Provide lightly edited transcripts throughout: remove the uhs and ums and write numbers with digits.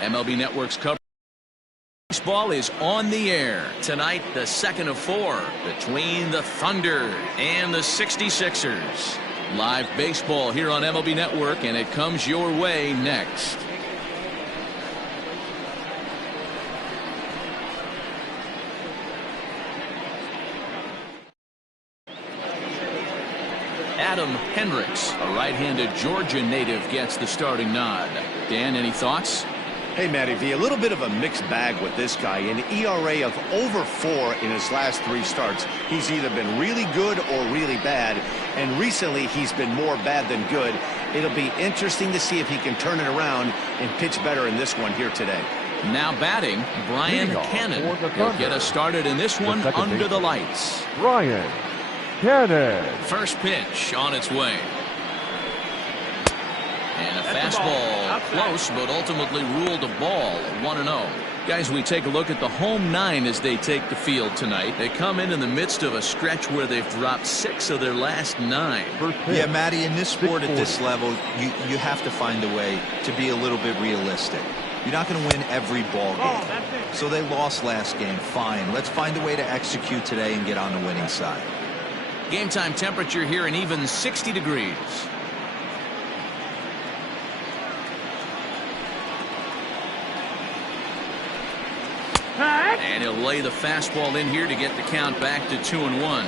MLB Network's coverage of baseball is on the air. Tonight, the second of 4 between the Thunder and the 66ers. Live baseball here on MLB Network, and it comes your way next. Adam Hendricks, a right-handed Georgia native, gets the starting nod. Dan, any thoughts? Hey, Matty V, a little bit of a mixed bag with this guy. An ERA of over 4 in his last 3 starts. He's either been really good or really bad, and recently he's been more bad than good. It'll be interesting to see if he can turn it around and pitch better in this one here today. Now batting, Brian Cannon. He'll get us started in this one under the lights. Brian Cannon. First pitch on its way. And a fastball close, but ultimately ruled a ball. 1-0. Guys, we take a look at the home 9 as they take the field tonight. They come in the midst of a stretch where they've dropped 6 of their last 9. Yeah, Matty, in this sport at this level, you have to find a way to be a little bit realistic. You're not going to win every ball game. So they lost last game. Fine. Let's find a way to execute today and get on the winning side. Game time temperature here an even 60 degrees. And he'll lay the fastball in here to get the count back to 2-1.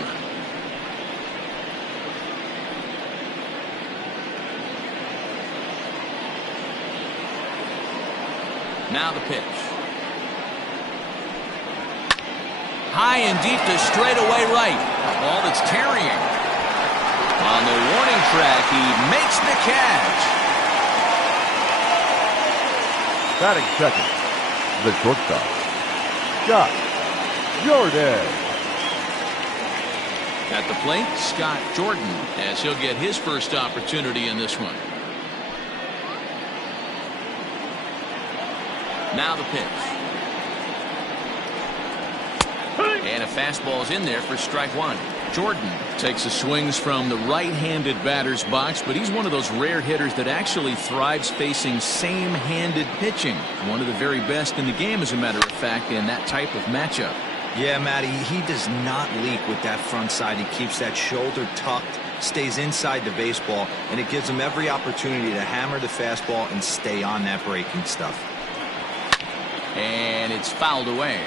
Now the pitch. High and deep to straightaway right. A ball that's carrying. On the warning track, he makes the catch. Batting second, the shortstop, Scott Jordan. At the plate, Scott Jordan, as he'll get his first opportunity in this one. Now the pitch. And a fastball is in there for strike 1. Jordan takes the swings from the right-handed batter's box, but he's one of those rare hitters that actually thrives facing same-handed pitching. One of the very best in the game, as a matter of fact, in that type of matchup. Yeah, Matty, he does not leak with that front side. He keeps that shoulder tucked, stays inside the baseball, and it gives him every opportunity to hammer the fastball and stay on that breaking stuff. And it's fouled away.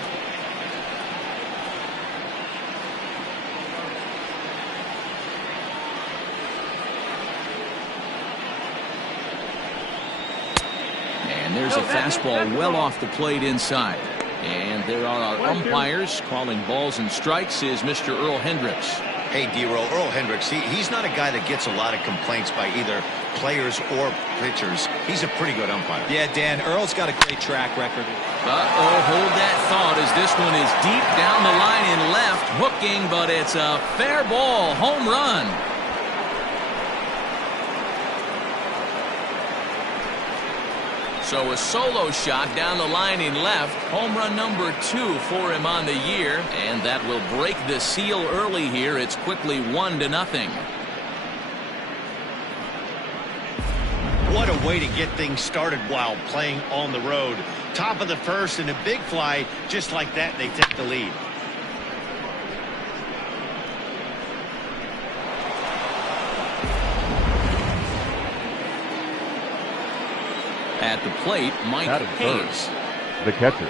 And there's a fastball well off the plate inside. And there are our umpires calling balls and strikes is Mr. Earl Hendricks. Hey, D-Roll, Earl Hendricks, he's not a guy that gets a lot of complaints by either players or pitchers. He's a pretty good umpire. Yeah, Dan, Earl's got a great track record. Uh-oh, hold that thought as this one is deep down the line in left, hooking, but it's a fair ball, home run. So a solo shot down the line in left, home run number 2 for him on the year, and that will break the seal early here. It's quickly 1-0. What a way to get things started while playing on the road. Top of the first and a big fly, just like that, they take the lead. At the plate, Mike Hayes. The catcher.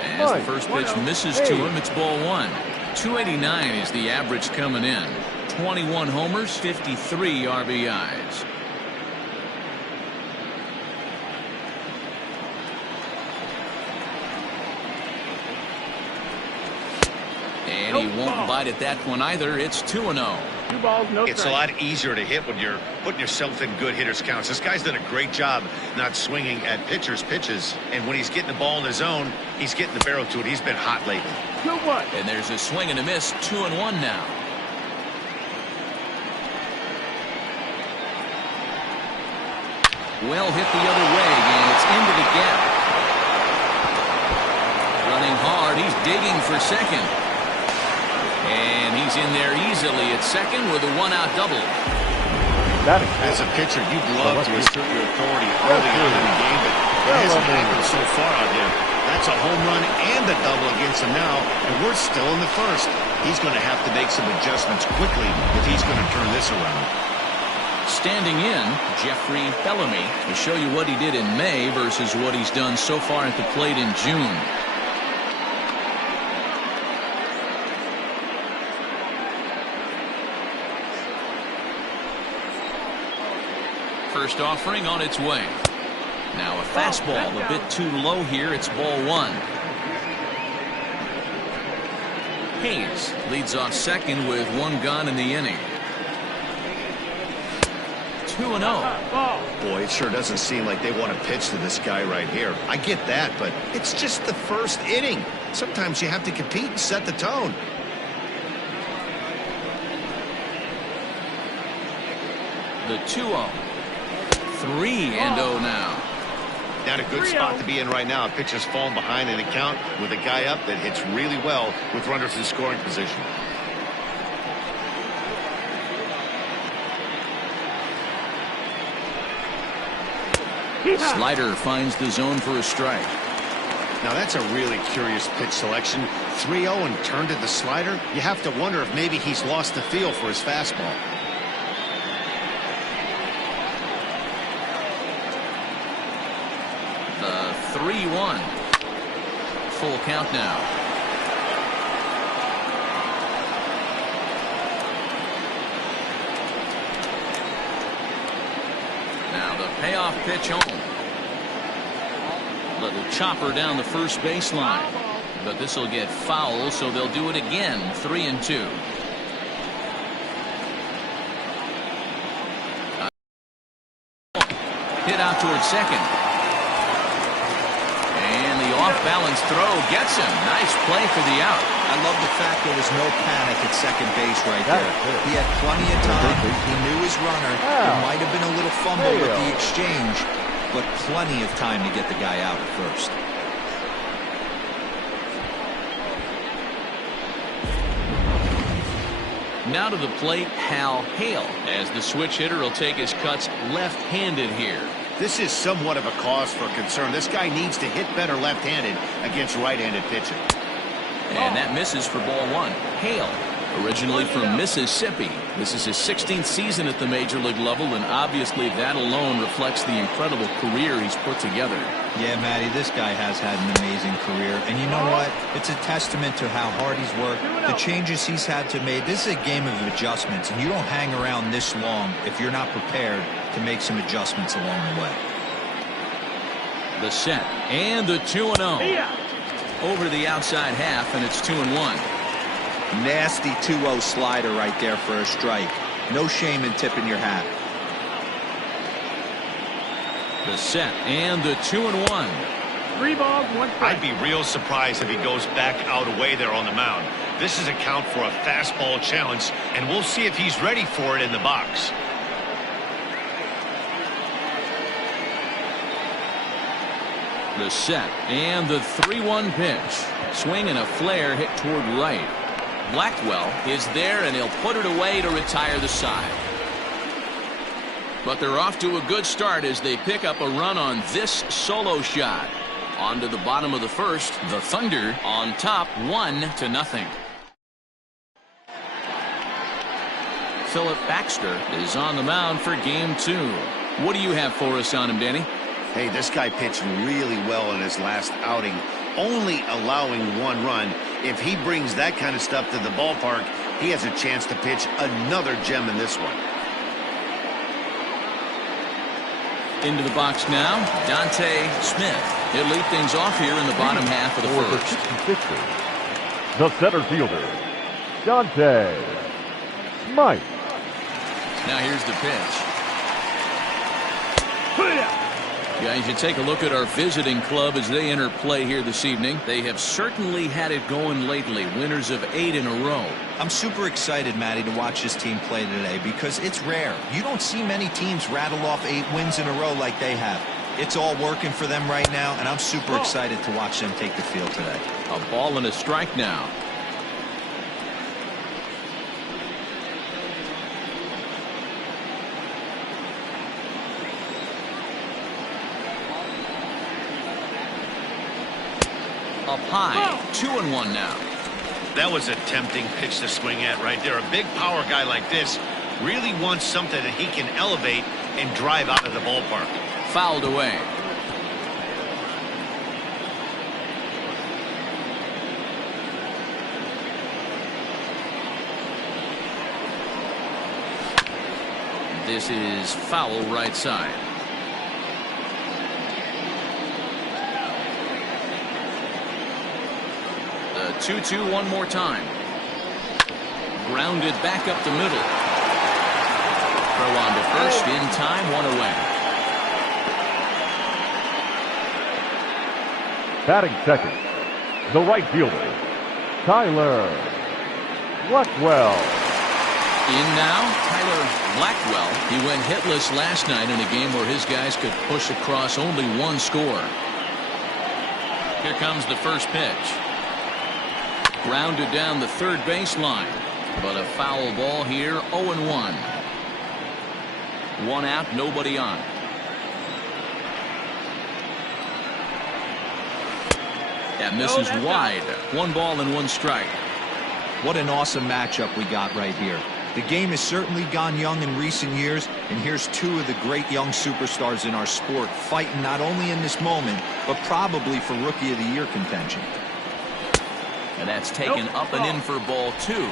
As the first pitch misses to him, it's ball 1. 289 is the average coming in. 21 homers, 53 RBIs. And he won't bite at that one either. It's 2-0. 2 balls, no It's a lot easier to hit when you're putting yourself in good hitters' counts. This guy's done a great job not swinging at pitchers' pitches. And when he's getting the ball in his zone, he's getting the barrel to it. He's been hot lately. 2-1. And there's a swing and a miss. 2-1 now. Well hit the other way, and it's into the gap. Running hard. He's digging for second. And he's in there easily at second with a 1-out double. Batting. As a pitcher, you'd love to assert your authority early on in the game, but it hasn't happened so far out here. That's a home run and a double against him now, and we're still in the first. He's going to have to make some adjustments quickly if he's going to turn this around. Standing in, Jeffrey Bellamy to show you what he did in May versus what he's done so far at the plate in June. First offering on its way. Now a fastball a bit too low here. It's ball one. Hayes leads off second with one gone in the inning. 2-0. Boy, it sure doesn't seem like they want to pitch to this guy right here. I get that, but it's just the first inning. Sometimes you have to compete and set the tone. The 2-0. 3-0 now. Not a good spot to be in right now. Pitcher's falling behind in the count with a guy up that hits really well with runners in scoring position. Slider finds the zone for a strike. Now that's a really curious pitch selection. 3-0 and turned to the slider. You have to wonder if maybe he's lost the feel for his fastball. The 3-1. Full count now. Now the payoff pitch home. Little chopper down the first baseline. But this will get foul, so they'll do it again. 3-2. Hit out towards second. And the off-balance throw gets him. Nice play for the out. I love the fact there was no panic at second base right there. He had plenty of time. He knew his runner. There might have been a little fumble with the exchange, but plenty of time to get the guy out at first. Now to the plate, Hal Hale, as the switch hitter will take his cuts left-handed here. This is somewhat of a cause for concern. This guy needs to hit better left-handed against right-handed pitching. And that misses for ball one. Hale, originally from Mississippi. This is his 16th season at the major league level, and obviously that alone reflects the incredible career he's put together. Yeah, Matty, this guy has had an amazing career. And you know what? It's a testament to how hard he's worked, the changes he's had to make. This is a game of adjustments, and you don't hang around this long if you're not prepared to make some adjustments along the way. The set and the 2-0. Over the outside half, and it's 2-1. Nasty 2-0 slider right there for a strike. No shame in tipping your hat. The set and the 2-1. 3 balls, 1 strike. I'd be real surprised if he goes back out away there on the mound. This is a count for a fastball challenge, and we'll see if he's ready for it in the box. The set and the 3-1 pitch. Swing and a flare hit toward right. Blackwell is there, and he'll put it away to retire the side. But they're off to a good start as they pick up a run on this solo shot. On to the bottom of the first. The Thunder on top 1-0. Philip Baxter is on the mound for game 2. What do you have for us on him, Danny? Hey, this guy pitched really well in his last outing, only allowing 1 run. If he brings that kind of stuff to the ballpark, he has a chance to pitch another gem in this one. Into the box now, Dante Smith. He'll lead things off here in the bottom half of the first. The center fielder, Dante Smith. Now here's the pitch. Guys, you take a look at our visiting club as they enter play here this evening. They have certainly had it going lately. Winners of 8 in a row. I'm super excited, Matty, to watch this team play today because it's rare. You don't see many teams rattle off 8 wins in a row like they have. It's all working for them right now, and I'm super excited to watch them take the field today. A ball and a strike now. up high. 2-1 now. That was a tempting pitch to swing at right there. A big power guy like this really wants something that he can elevate and drive out of the ballpark. Fouled away. This is foul right side. The 2-2 one more time. Grounded back up the middle. Throw on to first in time, one away. Batting second, the right fielder, Tyler Blackwell. In now, Tyler Blackwell. He went hitless last night in a game where his guys could push across only one score. Here comes the first pitch. Grounded down the third baseline. But a foul ball here, 0-1. One out, nobody on. That misses wide. 1 ball and 1 strike. What an awesome matchup we got right here. The game has certainly gone young in recent years, and here's 2 of the great young superstars in our sport fighting not only in this moment, but probably for Rookie of the Year contention. And that's taken up and in for ball 2.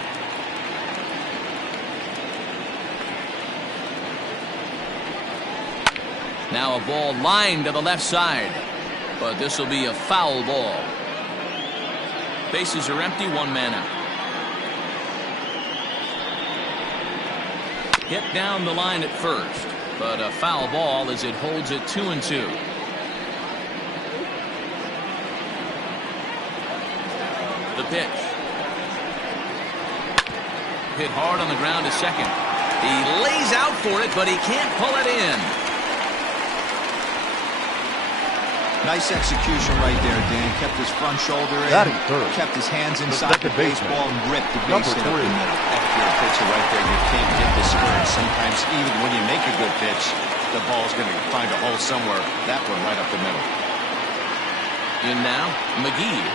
Now a ball lined to the left side, but this will be a foul ball. Bases are empty, 1 man out. Hit down the line at first, but a foul ball as it holds it 2-2. The pitch. Hit hard on the ground to second. He lays out for it, but he can't pull it in. Nice execution right there, Dan. Kept his front shoulder in, kept his hands inside the baseball, and ripped the base hit up the middle. Accurate pitcher right there. You can't get discouraged. Sometimes even when you make a good pitch, the ball's going to find a hole somewhere. That one right up the middle. In now, McGee.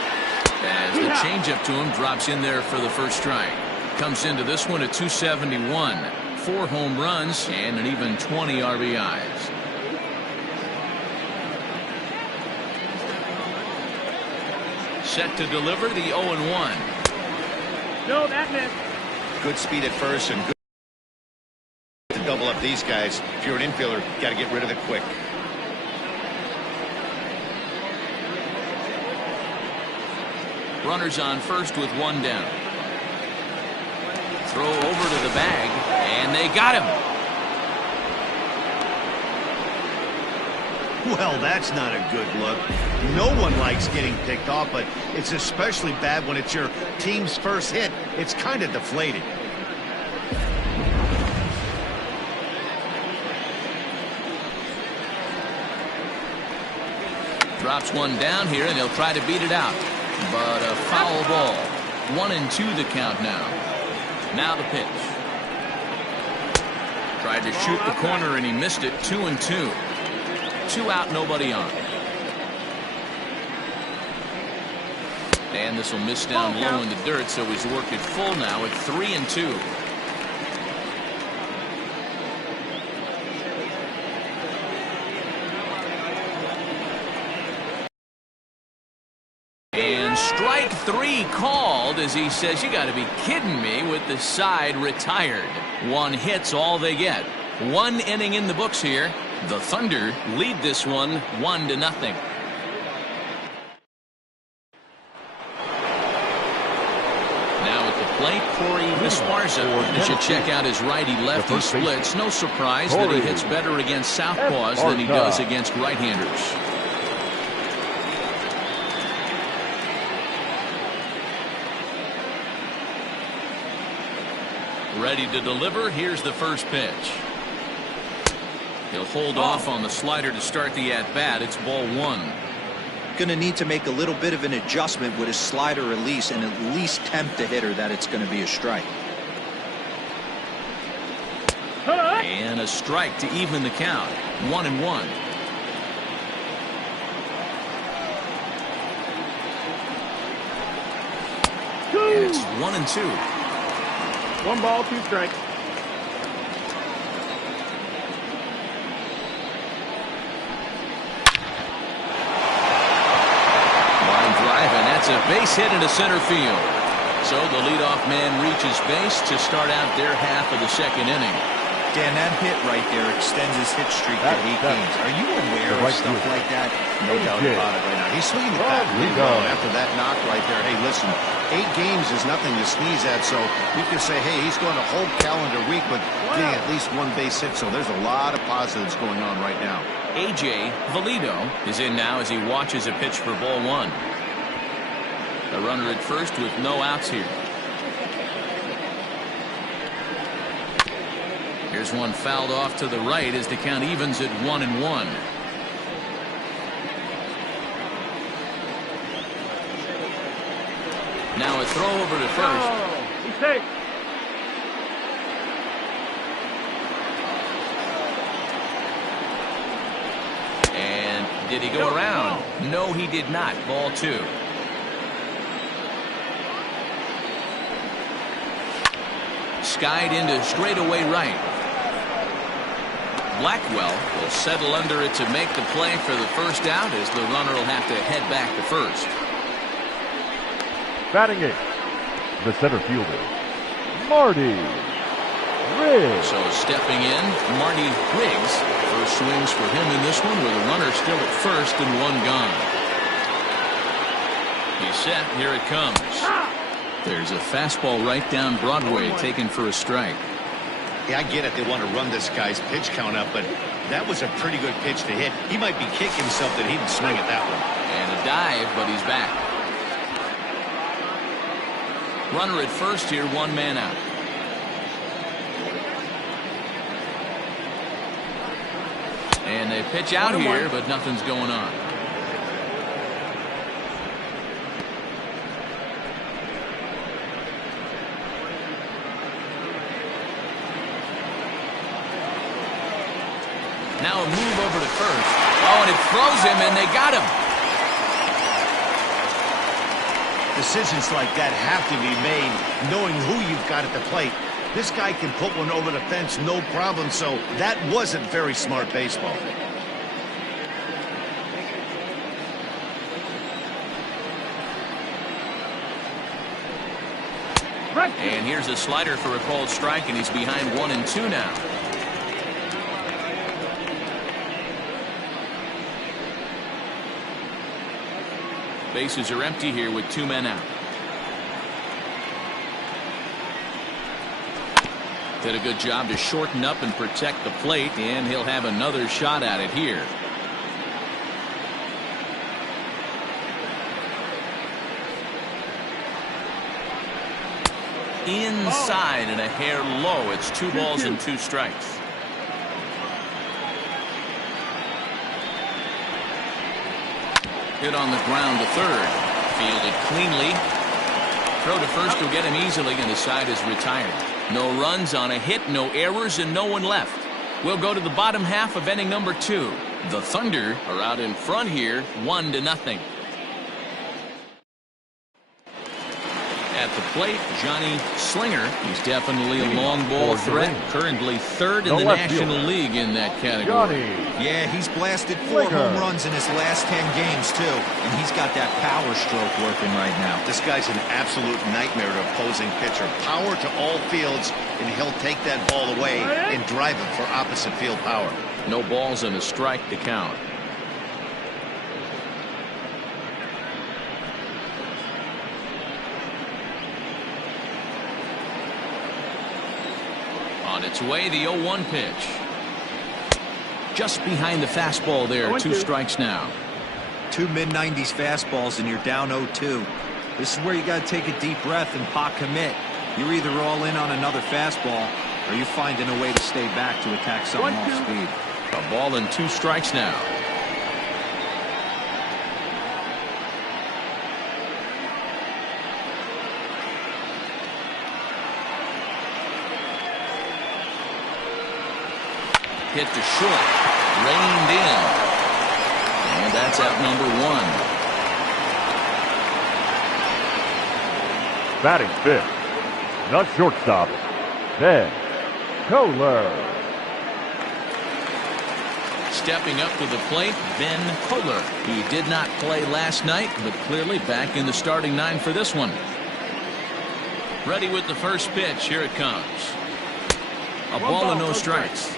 As the changeup to him drops in there for the first strike. Comes into this one at 271. 4 home runs and an even 20 RBIs. Set to deliver the 0-1. No, that missed. Good speed at first and good to double up these guys. If you're an infielder, you got to get rid of it quick. Runners on first with 1 down. Throw over to the bag, and they got him. Well, that's not a good look. No one likes getting picked off, but it's especially bad when it's your team's first hit. It's kind of deflating. Drops one down here, and he'll try to beat it out. But a foul ball. 1-2 the count now. Now the pitch. Tried to shoot the corner, and he missed it. 2-2. 2 out, nobody on. And this will miss down low in the dirt, so he's worked it full now at 3-2. And strike 3 called as he says, "You got to be kidding me," with the side retired. 1 hit's all they get. 1 inning in the books here. The Thunder lead this one 1-0. Now at the plate, Corey Esparza. As you check out his righty-lefty splits, no surprise that he hits better against southpaws than he does against right-handers. Ready to deliver. Here's the first pitch. He'll hold off on the slider to start the at-bat. It's ball 1. Going to need to make a little bit of an adjustment with his slider release and at least tempt the hitter that it's going to be a strike. And a strike to even the count. 1-1. And it's 1-2. 1 ball, 2 strikes. Line drive, and that's a base hit into center field. So the leadoff man reaches base to start out their half of the second inning. Dan, that hit right there extends his hit streak to 8 games. Are you aware of stuff like that? No doubt about it right now. He's swinging the bat really well after that knock right there. Hey, listen, 8 games is nothing to sneeze at, so you can say, hey, he's going a whole calendar week with getting at least 1 base hit, so there's a lot of positives going on right now. A.J. Valido is in now as he watches a pitch for ball 1. A runner at first with no outs here. Here's one fouled off to the right as the count evens at 1-1. Now a throw over to first. He's safe. And did he go around? No, he did not. Ball 2. Skied into straightaway right. Blackwell will settle under it to make the play for the first out as the runner will have to head back to first. Batting 8, the center fielder, Marty Riggs. So stepping in, Marty Riggs. First swings for him in this one with a runner still at first and 1 gone. He's set. Here it comes. There's a fastball right down Broadway taken for a strike. Yeah, I get it. They want to run this guy's pitch count up, but that was a pretty good pitch to hit. He might be kicking himself that he didn't swing at that one. And a dive, but he's back. Runner at first here, 1 man out. And they pitch out here, but nothing's going on. Now a move over to first. Oh, and it throws him, and they got him. Decisions like that have to be made knowing who you've got at the plate. This guy can put one over the fence, no problem, so that wasn't very smart baseball. And here's a slider for a called strike, and he's behind 1-2 now. Bases are empty here with 2 men out. Did a good job to shorten up and protect the plate, and he'll have another shot at it here. Inside and a hair low. It's 2 balls and 2 strikes. Hit on the ground to third. Fielded cleanly. Throw to first will get him easily, and the side is retired. No runs on a hit, no errors, and no one left. We'll go to the bottom half of inning number 2. The Thunder are out in front here, 1-0. At the plate, Johnny Slinger. He's definitely a long ball threat. Currently 3rd in the National League in that category. Yeah, he's blasted 4 home runs in his last 10 games, too. And he's got that power stroke working right now. This guy's an absolute nightmare to opposing pitcher. Power to all fields, and he'll take that ball away and drive it for opposite field power. No balls and a strike to count. On its way, the 0-1 pitch. Just behind the fastball there. 2 strikes now. 2 mid-90s fastballs and you're down 0-2. This is where you got to take a deep breath and pot commit. You're either all in on another fastball or you're finding a way to stay back to attack something off speed. A ball and 2 strikes now. Hit to short, reined in, and that's out number 1. Batting fifth, the shortstop, Ben Kohler. Stepping up to the plate, Ben Kohler. He did not play last night, but clearly back in the starting nine for this one. Ready with the first pitch. Here it comes. A ball and no strikes.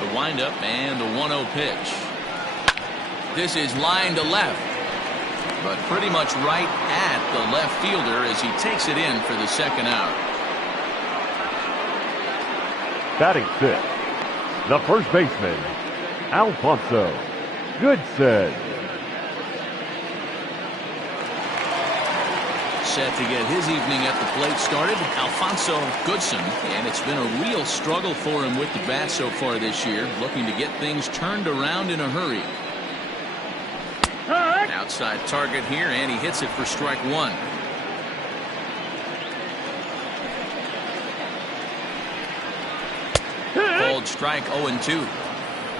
The windup and the 1-0 pitch. This is line to left, but pretty much right at the left fielder as he takes it in for the second out. Batting fifth, the first baseman, Alfonso Goodson. Set to get his evening at the plate started, Alfonso Goodson, and it's been a real struggle for him with the bat so far this year, looking to get things turned around in a hurry. Outside target here, and he hits it for strike one. Called strike 0-2.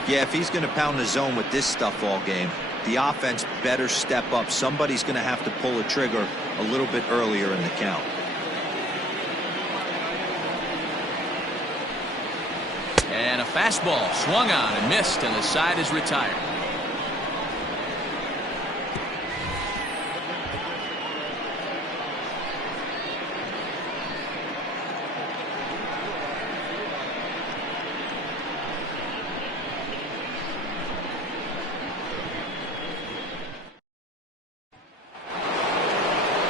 Yeah, if he's going to pound the zone with this stuff all game, the offense better step up. Somebody's going to have to pull a trigger a little bit earlier in the count. And a fastball swung on and missed, and the side is retired.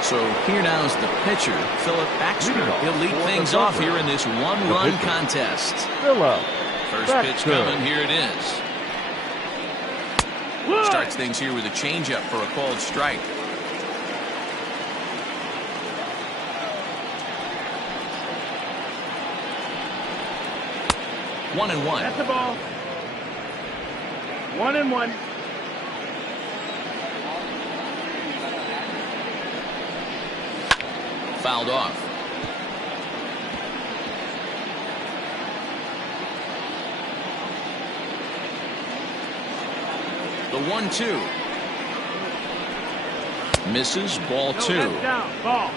So here now's the pitcher, Philip Baxter. He'll lead things off here in this one-run contest. First pitch coming. Here it is. Starts things here with a changeup for a called strike. One and one. That's the ball. 1-1. Fouled off. The 1-2. Misses, ball two. That's down. Ball.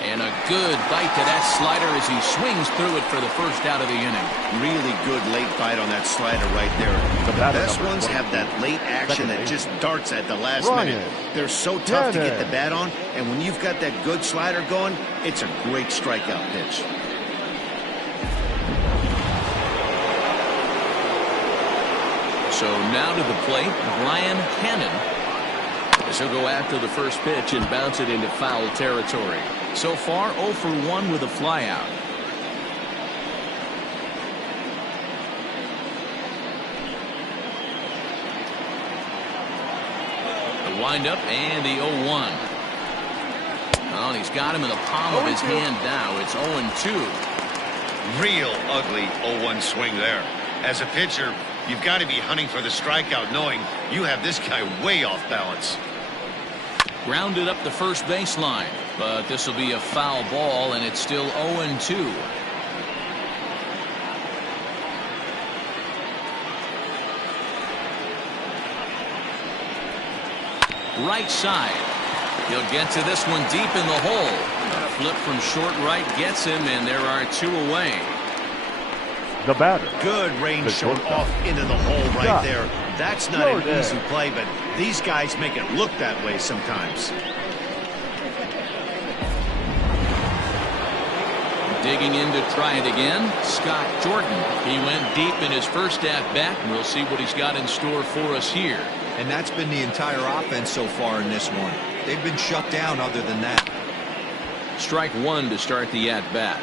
And a good bite to that slider as he swings through it for the first out of the inning. Really good late bite on that slider right there. The best ones have that late action that just darts at the last minute. They're so tough to get the bat on, and when you've got that good slider going, it's a great strikeout pitch. So now to the plate, Brian Hannon. As he'll go after the first pitch and bounce it into foul territory. So far, 0 for 1 with a flyout. The windup and the 0-1. Well, he's got him in the palm of his hand now. It's 0-2. Real ugly 0-1 swing there. As a pitcher, you've got to be hunting for the strikeout, knowing you have this guy way off balance. Grounded up the first baseline, but this will be a foul ball, and it's still 0-2. Right side. He'll get to this one deep in the hole. A flip from short right gets him, and there are two away. The batter. Good range shown off into the hole right there. That's not an easy play, but these guys make it look that way sometimes. Digging in to try it again, Scott Jordan. He went deep in his first at-bat, and we'll see what he's got in store for us here. And that's been the entire offense so far in this one. They've been shut down other than that. Strike one to start the at-bat.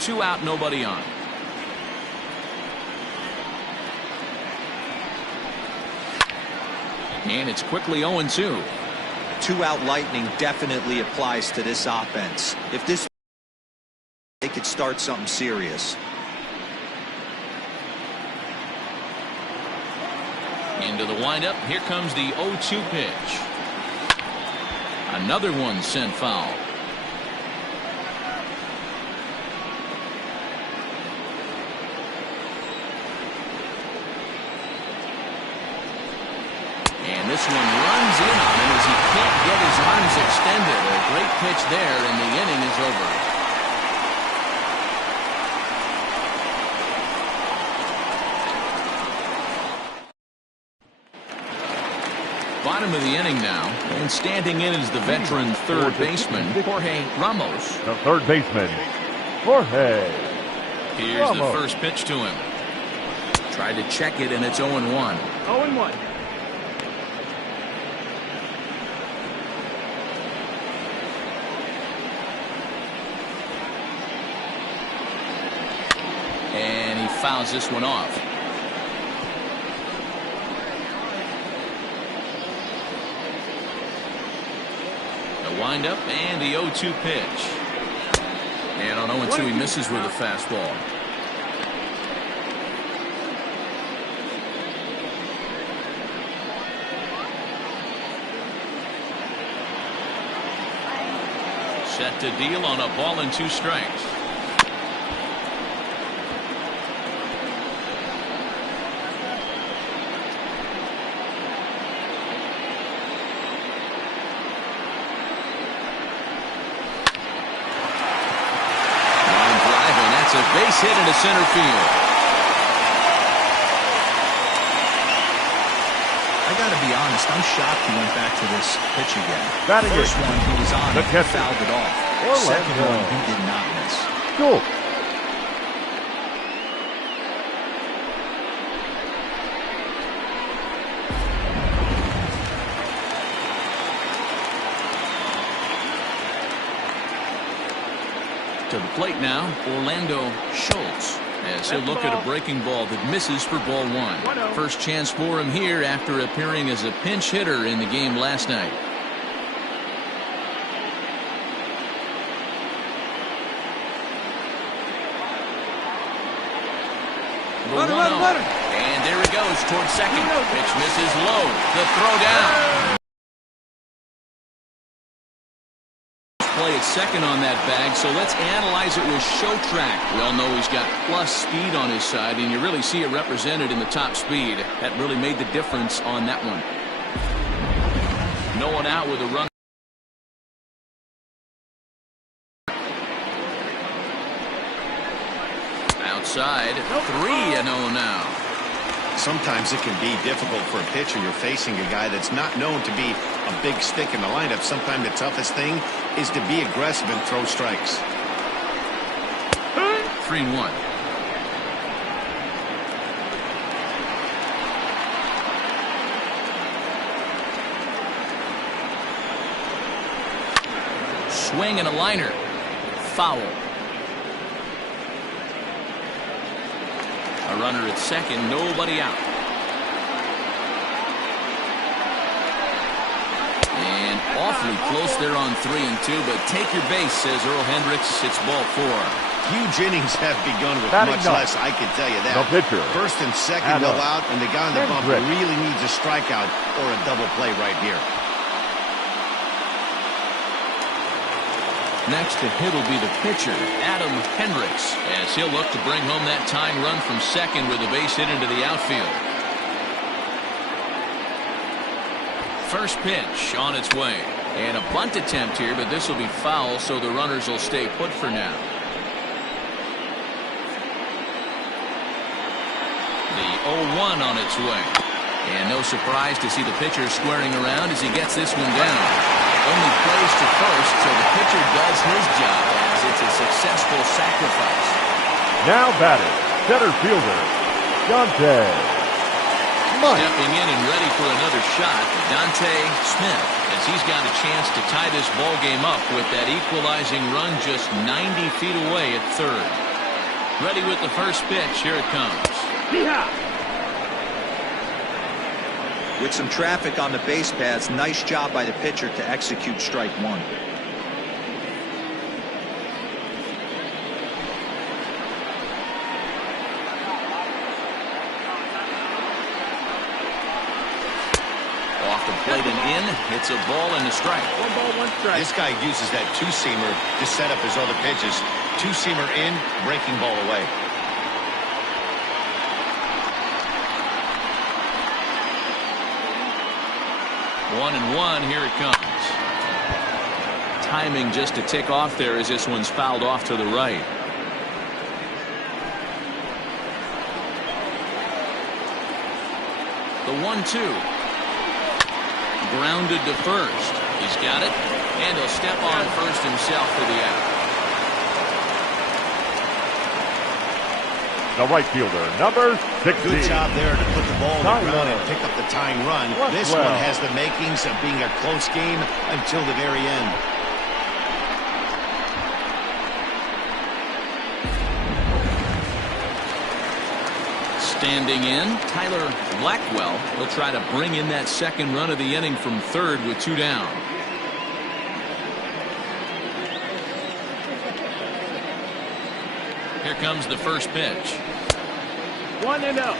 2 out, nobody on. And it's quickly 0-2. 2-out lightning definitely applies to this offense. If this, they could start something serious. Into the windup. Here comes the 0-2 pitch. Another one sent foul. And this one runs in on him as he can't get his arms extended. A great pitch there, and the inning is over. Bottom of the inning now, and standing in is the veteran third baseman, Jorge Ramos. The third baseman, Jorge Here's Ramos. the first pitch to him. Tried to check it, and it's 0-1. 0-1. And he fouls this one off. The windup and the 0-2 pitch. And on 0-2 he misses with a fastball. Set to deal on a ball and 2 strikes. A base hit into center field. I got to be honest, I'm shocked he went back to this pitch again. Batting First it. one he was on, The he catcher. fouled it off. Orlando. Second one he did not miss. Cool. To the plate now, Orlando Schultz, as he'll look at a breaking ball that misses for ball 1. First chance for him here after appearing as a pinch hitter in the game last night. Runner. And there he goes towards second. Pitch misses low. The throw down. Play at second on that bag, so let's analyze it with show track. We all know he's got plus speed on his side, and you really see it represented in the top speed. That really made the difference on that one. No one out with a run. Outside, 3-0 now. Sometimes it can be difficult for a pitcher. You're facing a guy that's not known to be a big stick in the lineup. Sometimes the toughest thing is to be aggressive and throw strikes. 3-1. Swing and a liner. Foul. A runner at second, nobody out. And awfully close there on 3-2, but take your base, says Earl Hendricks. It's ball 4. Huge innings have begun with Batting much ninth. less, I can tell you that. The pitcher. First and second go out, and the guy on the bump Hendricks. really needs a strikeout or a double play right here. Next to hit will be the pitcher, Adam Hendricks, as he'll look to bring home that tying run from second with a base hit into the outfield. First pitch on its way. And a bunt attempt here, but this will be foul, so the runners will stay put for now. The 0-1 on its way. And no surprise to see the pitcher squaring around as he gets this one down. Only plays to first, so the pitcher does his job as it's a successful sacrifice. Now batting, center fielder, Dante Smith. Stepping in and ready for another shot, Dante Smith, as he's got a chance to tie this ball game up with that equalizing run just 90 feet away at third. Ready with the first pitch. Here it comes. With some traffic on the base paths, nice job by the pitcher to execute strike 1. in. It's a ball and a strike. 1 ball, 1 strike. This guy uses that two-seamer to set up his other pitches. Two-seamer in, breaking ball away. One and one, here it comes. Timing just to tick off there as this one's fouled off to the right. The 1-2. Grounded to first. He's got it. And he'll step on first himself for the out. The right fielder, number 60. Good job there to put the ball on the ground Tyler. and pick up the tying run. This one has the makings of being a close game until the very end. Standing in, Tyler Blackwell will try to bring in that second run of the inning from third with 2 down. Here comes the first pitch. 1-0.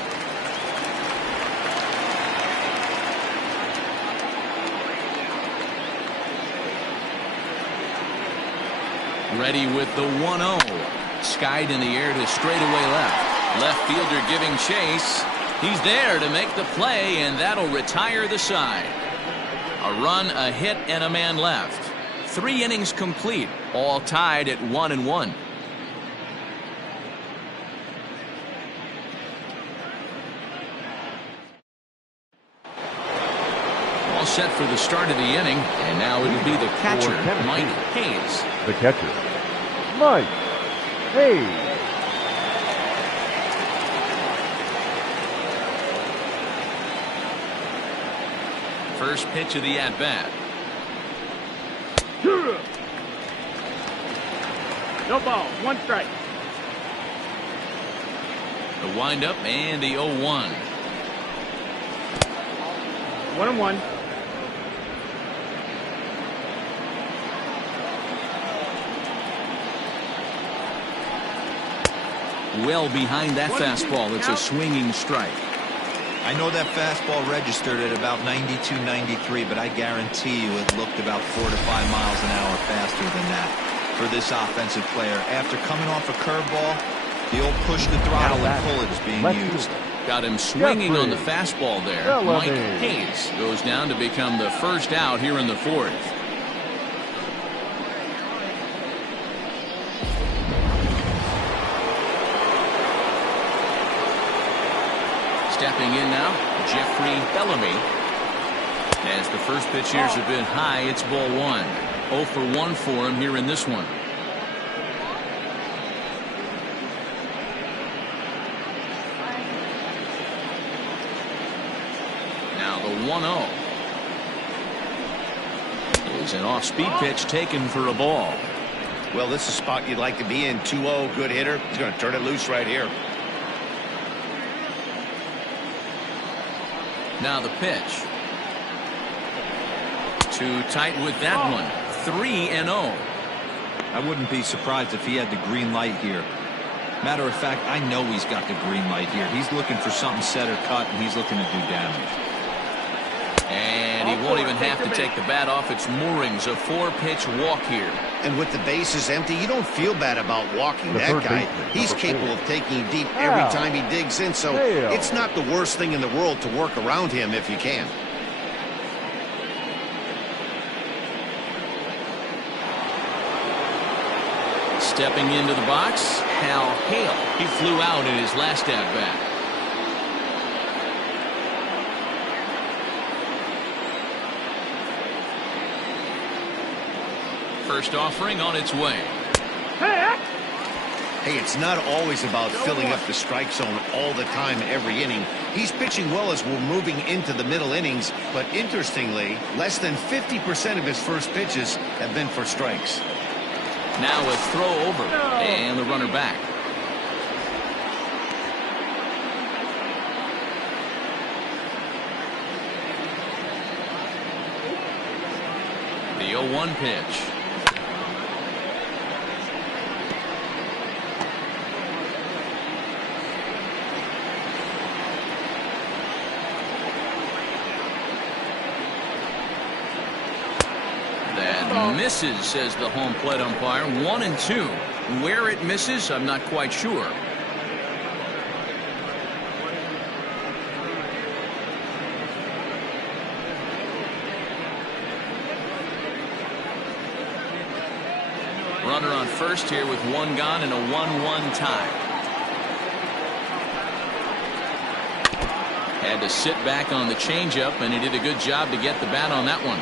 Ready with the 1-0. Skied in the air to straightaway left. Left fielder giving chase. He's there to make the play, and that'll retire the side. A run, a hit, and a man left. 3 innings complete, all tied at 1-1. All set for the start of the inning, and now it'll be the catcher, Mike Hayes. The catcher, Mike Hayes. First pitch of the at-bat. No ball, 1 strike. The windup and the 0-1. 1-1. Well behind that fastball. It's a swinging strike. I know that fastball registered at about 92, 93, but I guarantee you it looked about 4 to 5 miles an hour faster than that for this offensive player. After coming off a curveball, the old push the throttle and pull it is being used. Got him swinging on the fastball there. Mike Hayes goes down to become the first out here in the 4th. Stepping in now, Jeffrey Bellamy. As the first pitch here's a bit high, it's ball 1. 0 for 1 for him here in this one. Now the 1-0 is an off-speed pitch taken for a ball. Well, this is a spot you'd like to be in. 2-0, good hitter. He's going to turn it loose right here. Now the pitch. Too tight with that one. 3-0. I wouldn't be surprised if he had the green light here. Matter of fact, I know he's got the green light here. He's looking for something set or cut, and he's looking to do damage. And he won't even have to take the bat off its moorings. A 4-pitch walk here. And with the bases empty, you don't feel bad about walking that guy. He's capable of taking deep every time he digs in, so it's not the worst thing in the world to work around him if you can. Stepping into the box, Hal Hale. He flew out in his last at-bat. First offering on its way. Hey, it's not always about filling up the strike zone all the time every inning. He's pitching well as we're moving into the middle innings, but interestingly, less than 50% of his first pitches have been for strikes. Now a throw over, and the runner back. The 0-1 pitch. That misses, says the home plate umpire. 1-2. Where it misses, I'm not quite sure. Runner on first here with one gone and a 1-1 tie. Had to sit back on the changeup, and he did a good job to get the bat on that one.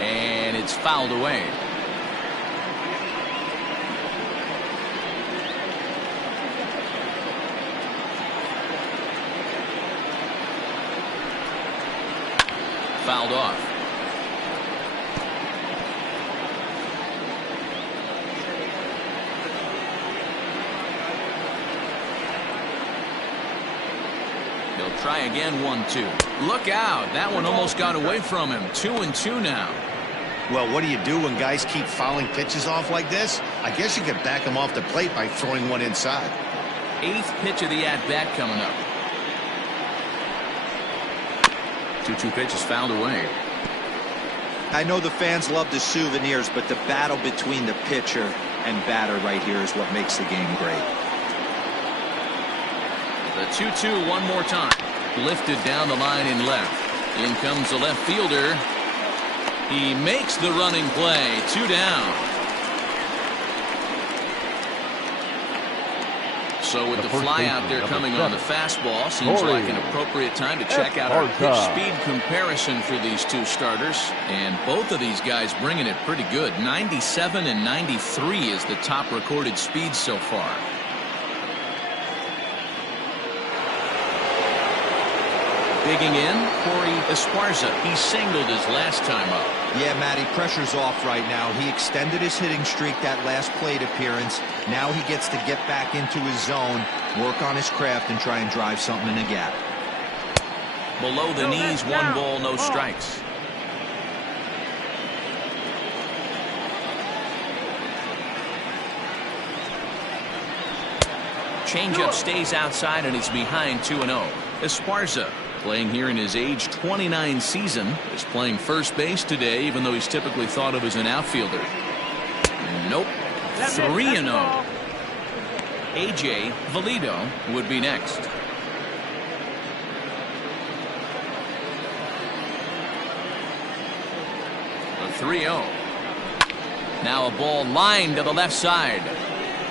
And it's fouled away. Fouled off. He'll try again. 1-2. Look out. That one almost got away from him. 2-2 now. Well, what do you do when guys keep fouling pitches off like this? I guess you could back them off the plate by throwing one inside. 8th pitch of the at-bat coming up. 2-2 pitch is fouled away. I know the fans love the souvenirs, but the battle between the pitcher and batter right here is what makes the game great. The 2-2 one more time. Lifted down the line in left. In comes the left fielder. He makes the running play. 2 down. So with the fly out there coming on the fastball, seems like an appropriate time to check out our pitch speed comparison for these two starters. And both of these guys bringing it pretty good. 97 and 93 is the top recorded speed so far. Digging in, Corey Esparza. He singled his last time up. Yeah, Matty, pressure's off right now. He extended his hitting streak that last plate appearance. Now he gets to get back into his zone, work on his craft, and try and drive something in the gap. Below the knees, 1 ball, no strikes. Changeup stays outside, and it's behind 2-0. Esparza, playing here in his age 29 season, is playing first base today, even though he's typically thought of as an outfielder. Nope. 3-0. A.J. Valido would be next. The 3-0. Now a ball lined to the left side,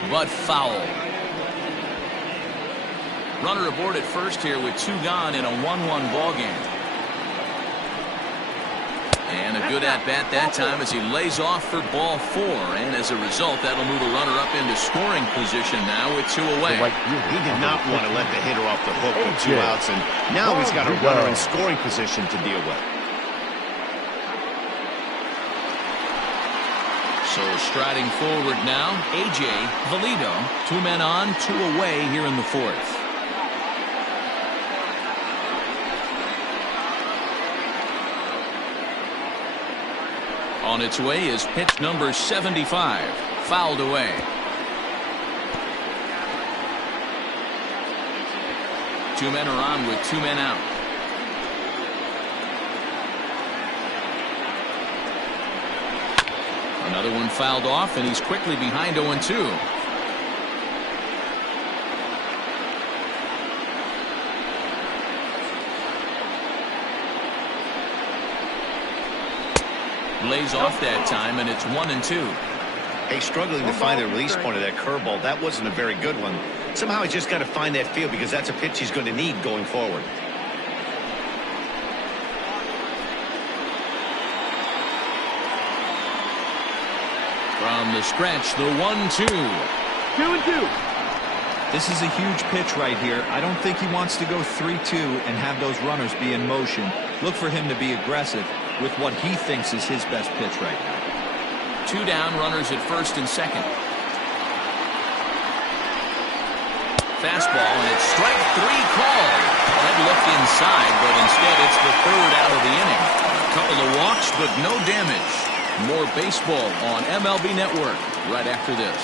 but foul. Runner aboard at first here with 2 gone in a 1-1 ball game. And a good at-bat that time as he lays off for ball 4. And as a result, that'll move a runner up into scoring position now with 2 away. He did not want to let the hitter off the hook with 2 outs, and now he's got a runner in scoring position to deal with. So striding forward now, A.J. Valido. 2 men on, 2 away here in the 4th. On its way is pitch number 75. Fouled away. Two men are on with 2 men out. Another one fouled off, and he's quickly behind 0-2. Lays off that time, and it's 1-2. Hey, struggling to find the release point of that curveball. That wasn't a very good one. Somehow he's just got to find that feel, because that's a pitch he's going to need going forward. From the stretch, the 1-2. 2-2. This is a huge pitch right here. I don't think he wants to go 3-2 and have those runners be in motion. Look for him to be aggressive with what he thinks is his best pitch right now. 2 down, runners at first and second. Fastball, and it's strike 3 called. That looked inside, but instead it's the 3rd out of the inning. A couple of walks, but no damage. More baseball on MLB Network right after this.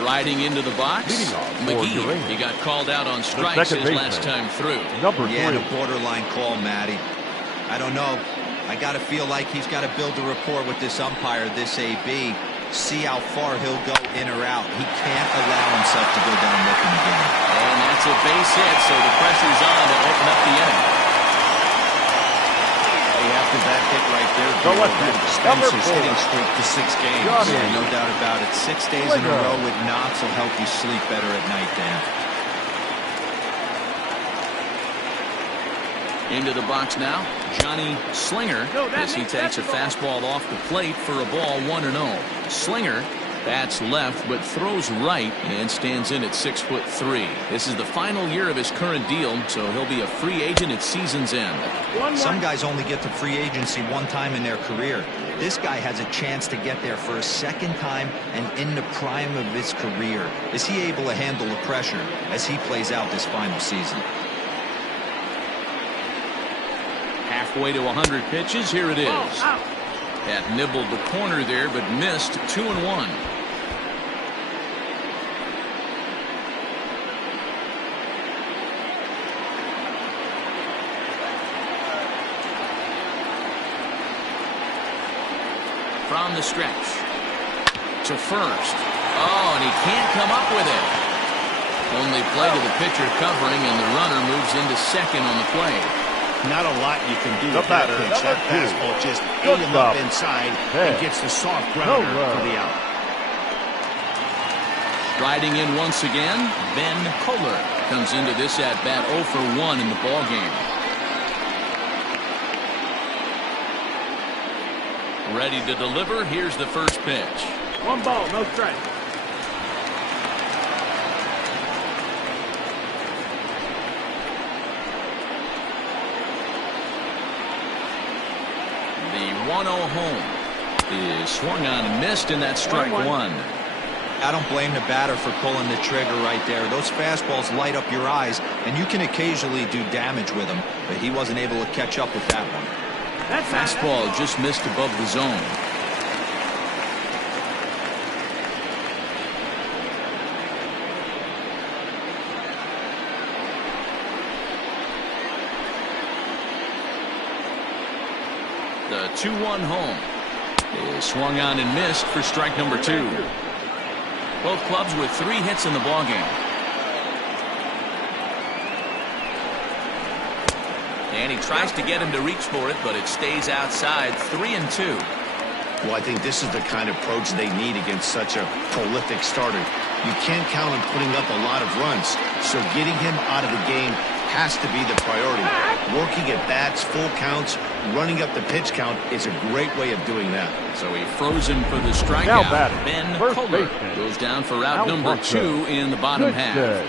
Riding into the box, Leading off for McGee. Durant. He got called out on strikes his second last baseman. time through. Number Yeah, 3. the borderline call, Matty. I don't know. I got to feel like he's got to build a rapport with this umpire, this AB. See how far he'll go in or out. He can't allow himself to go down looking again. And that's a base hit, so the pressure's on to open up the inning. After that hit right there, The Gio, left that fielder, extends number his 4. hitting streak to 6 games. Johnny. Yeah, no doubt about it. 6 days in a row with knocks will help you sleep better at night, Dan. Into the box now, Johnny Slinger, as he takes a fastball off the plate for a ball 1-0. Slinger bats left but throws right and stands in at 6'3". This is the final year of his current deal, so he'll be a free agent at season's end. Some guys only get to free agency one time in their career. This guy has a chance to get there for a second time and in the prime of his career. Is he able to handle the pressure as he plays out this final season? Halfway to 100 pitches, here it is. Had nibbled the corner there, but missed 2-1. From the stretch to first. Oh, and he can't come up with it. Only play to the pitcher covering, and the runner moves into second on the play. Not a lot you can do The with that batter, pitch. That number 2. fastball just Good ate him stuff. up inside Hey. and gets the soft grounder No for the out. Riding in once again, Ben Kohler comes into this at-bat 0 for 1 in the ballgame. Ready to deliver. Here's the first pitch. 1 ball, no strike. The 1-0 home is swung on and missed, and that's strike 1. I don't blame the batter for pulling the trigger right there. Those fastballs light up your eyes, and you can occasionally do damage with them, but he wasn't able to catch up with that one. Fastball just missed above the zone. The 2-1 home is swung on and missed for strike number 2. Both clubs with 3 hits in the ballgame. And he tries to get him to reach for it, but it stays outside. 3-2. Well, I think this is the kind of approach they need against such a prolific starter. You can't count on putting up a lot of runs, so getting him out of the game has to be the priority. Working at bats, full counts, running up the pitch count is a great way of doing that. So he froze him for the Now strikeout. batting, Ben first Kohler baseman, goes down for out number Alfonso. 2 in the bottom half. Good.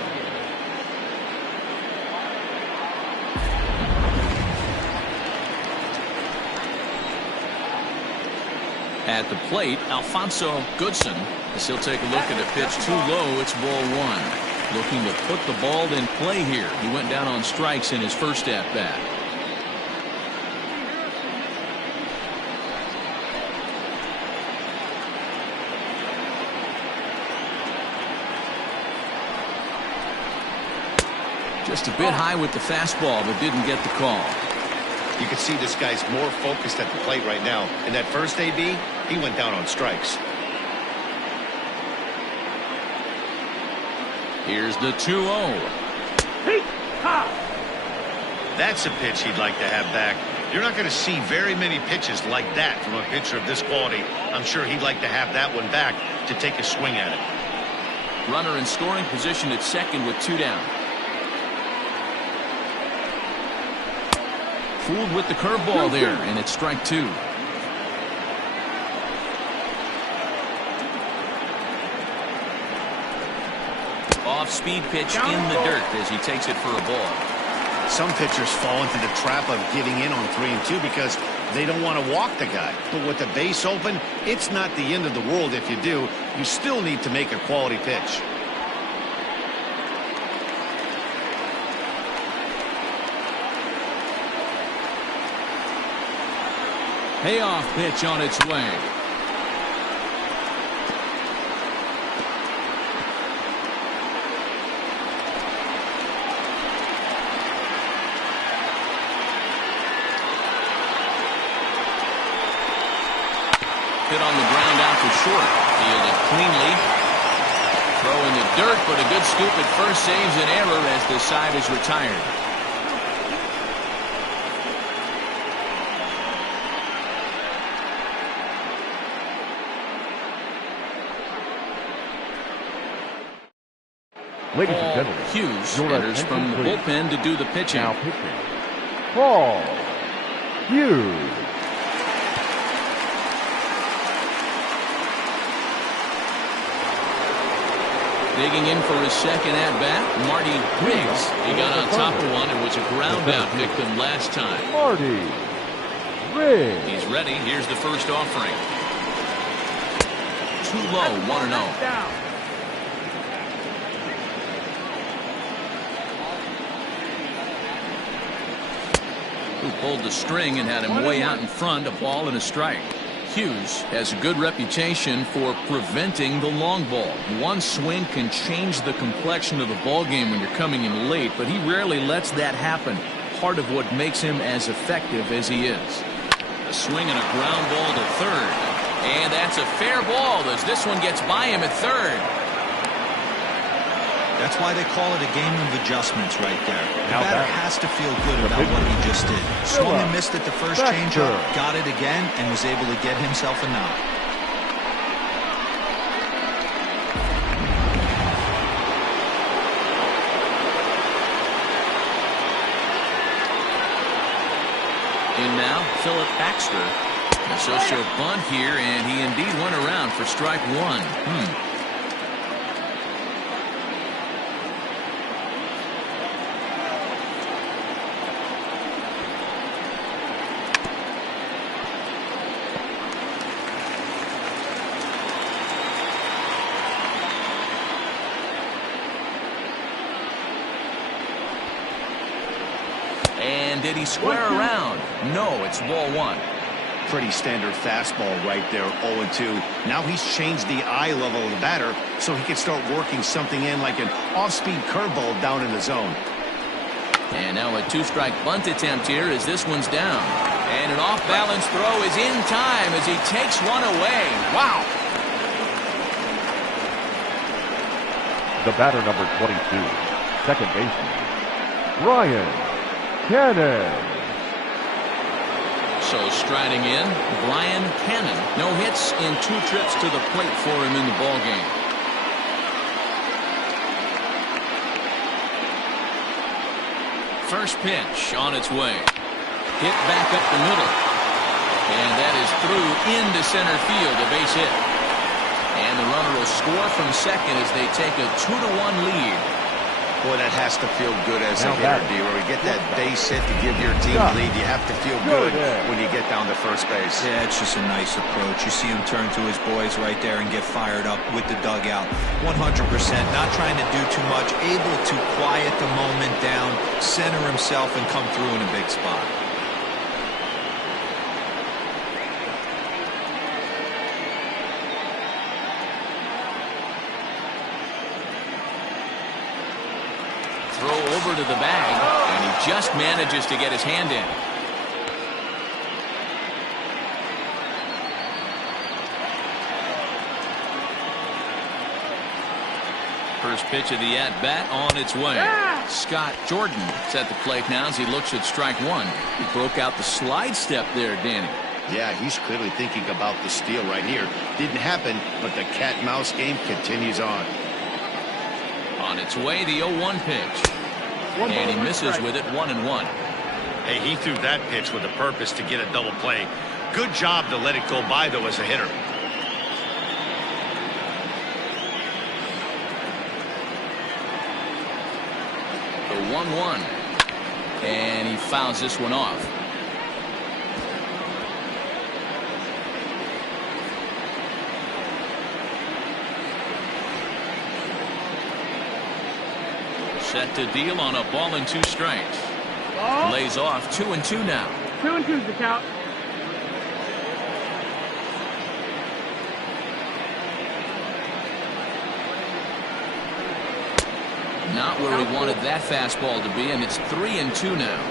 At the plate, Alfonso Goodson, as he'll take a look at a pitch too low. It's ball 1. Looking to put the ball in play here. He went down on strikes in his first at-bat. Just a bit high with the fastball, but didn't get the call. You can see this guy's more focused at the plate right now. In that first AB, he went down on strikes. Here's the 2-0. That's a pitch he'd like to have back. You're not going to see very many pitches like that from a pitcher of this quality. I'm sure he'd like to have that one back to take a swing at it. Runner in scoring position at second with 2 down. Fooled with the curveball there, and it's strike 2. Off-speed pitch in the dirt as he takes it for a ball. Some pitchers fall into the trap of giving in on 3-2 because they don't want to walk the guy. But with the base open, it's not the end of the world if you do. You still need to make a quality pitch. Payoff pitch on its way. hit on the ground out to short. Fielded cleanly. Throw in the dirt, but a good scoop at first saves an error as the side is retired. Ladies and gentlemen, Hughes your enters attention, from the please. bullpen to do the pitching. Now pitching, Paul Hughes. Digging in for his second at-bat, Marty Riggs. He got on top of one and was a ground-out victim last time. Marty Riggs. He's ready. Here's the first offering. Too low, 1-0. Down. Who pulled the string and had him way out in front, a ball and a strike. Hughes has a good reputation for preventing the long ball. One swing can change the complexion of the ball game when you're coming in late, but he rarely lets that happen. Part of what makes him as effective as he is. A swing and a ground ball to third. And that's a fair ball as this one gets by him at third. That's why they call it a game of adjustments right there. The Now batter that- has to feel good about what he just did. Swung and missed at the first changeup, got it again, and was able to get himself a knock. In now, Philip Baxter. A so-so bunt here, and he indeed went around for strike one. And did he square around? No, it's ball one. Pretty standard fastball right there, 0-2. Now he's changed the eye level of the batter so he can start working something in like an off-speed curveball down in the zone. And now a two-strike bunt attempt here as this one's down. And an off-balance throw is in time as he takes one away. Wow. The batter, number 22, second baseman, Ryan Cannon. So striding in, Brian Cannon. No hits in 2 trips to the plate for him in the ballgame. First pitch on its way. Hit back up the middle. And that is through into center field, a base hit. And the runner will score from second as they take a 2-1 lead. Boy, that has to feel good as a Now hitter, that- D. Where you get that base hit to give your team the lead, you have to feel good when you get down to first base. Yeah, it's just a nice approach. You see him turn to his boys right there and get fired up with the dugout. 100%, not trying to do too much, able to quiet the moment down, center himself, and come through in a big spot. Throw over to the bag, and he just manages to get his hand in. First pitch of the at-bat on its way. Scott Jordan is at the plate now as he looks at strike one. He broke out the slide step there, Danny. Yeah, he's clearly thinking about the steal right here. Didn't happen, but the cat-mouse game continues on. On its way, the 0-1 pitch. And he misses with it, 1-1. Hey, he threw that pitch with a purpose to get a double play. Good job to let it go by, though, as a hitter. The 1-1. And he fouls this one off. Set to deal on a ball and 2 strikes. Ball. Lays off 2-2 now. 2-2's the count. Not where he wanted that fastball to be, and it's 3-2 now.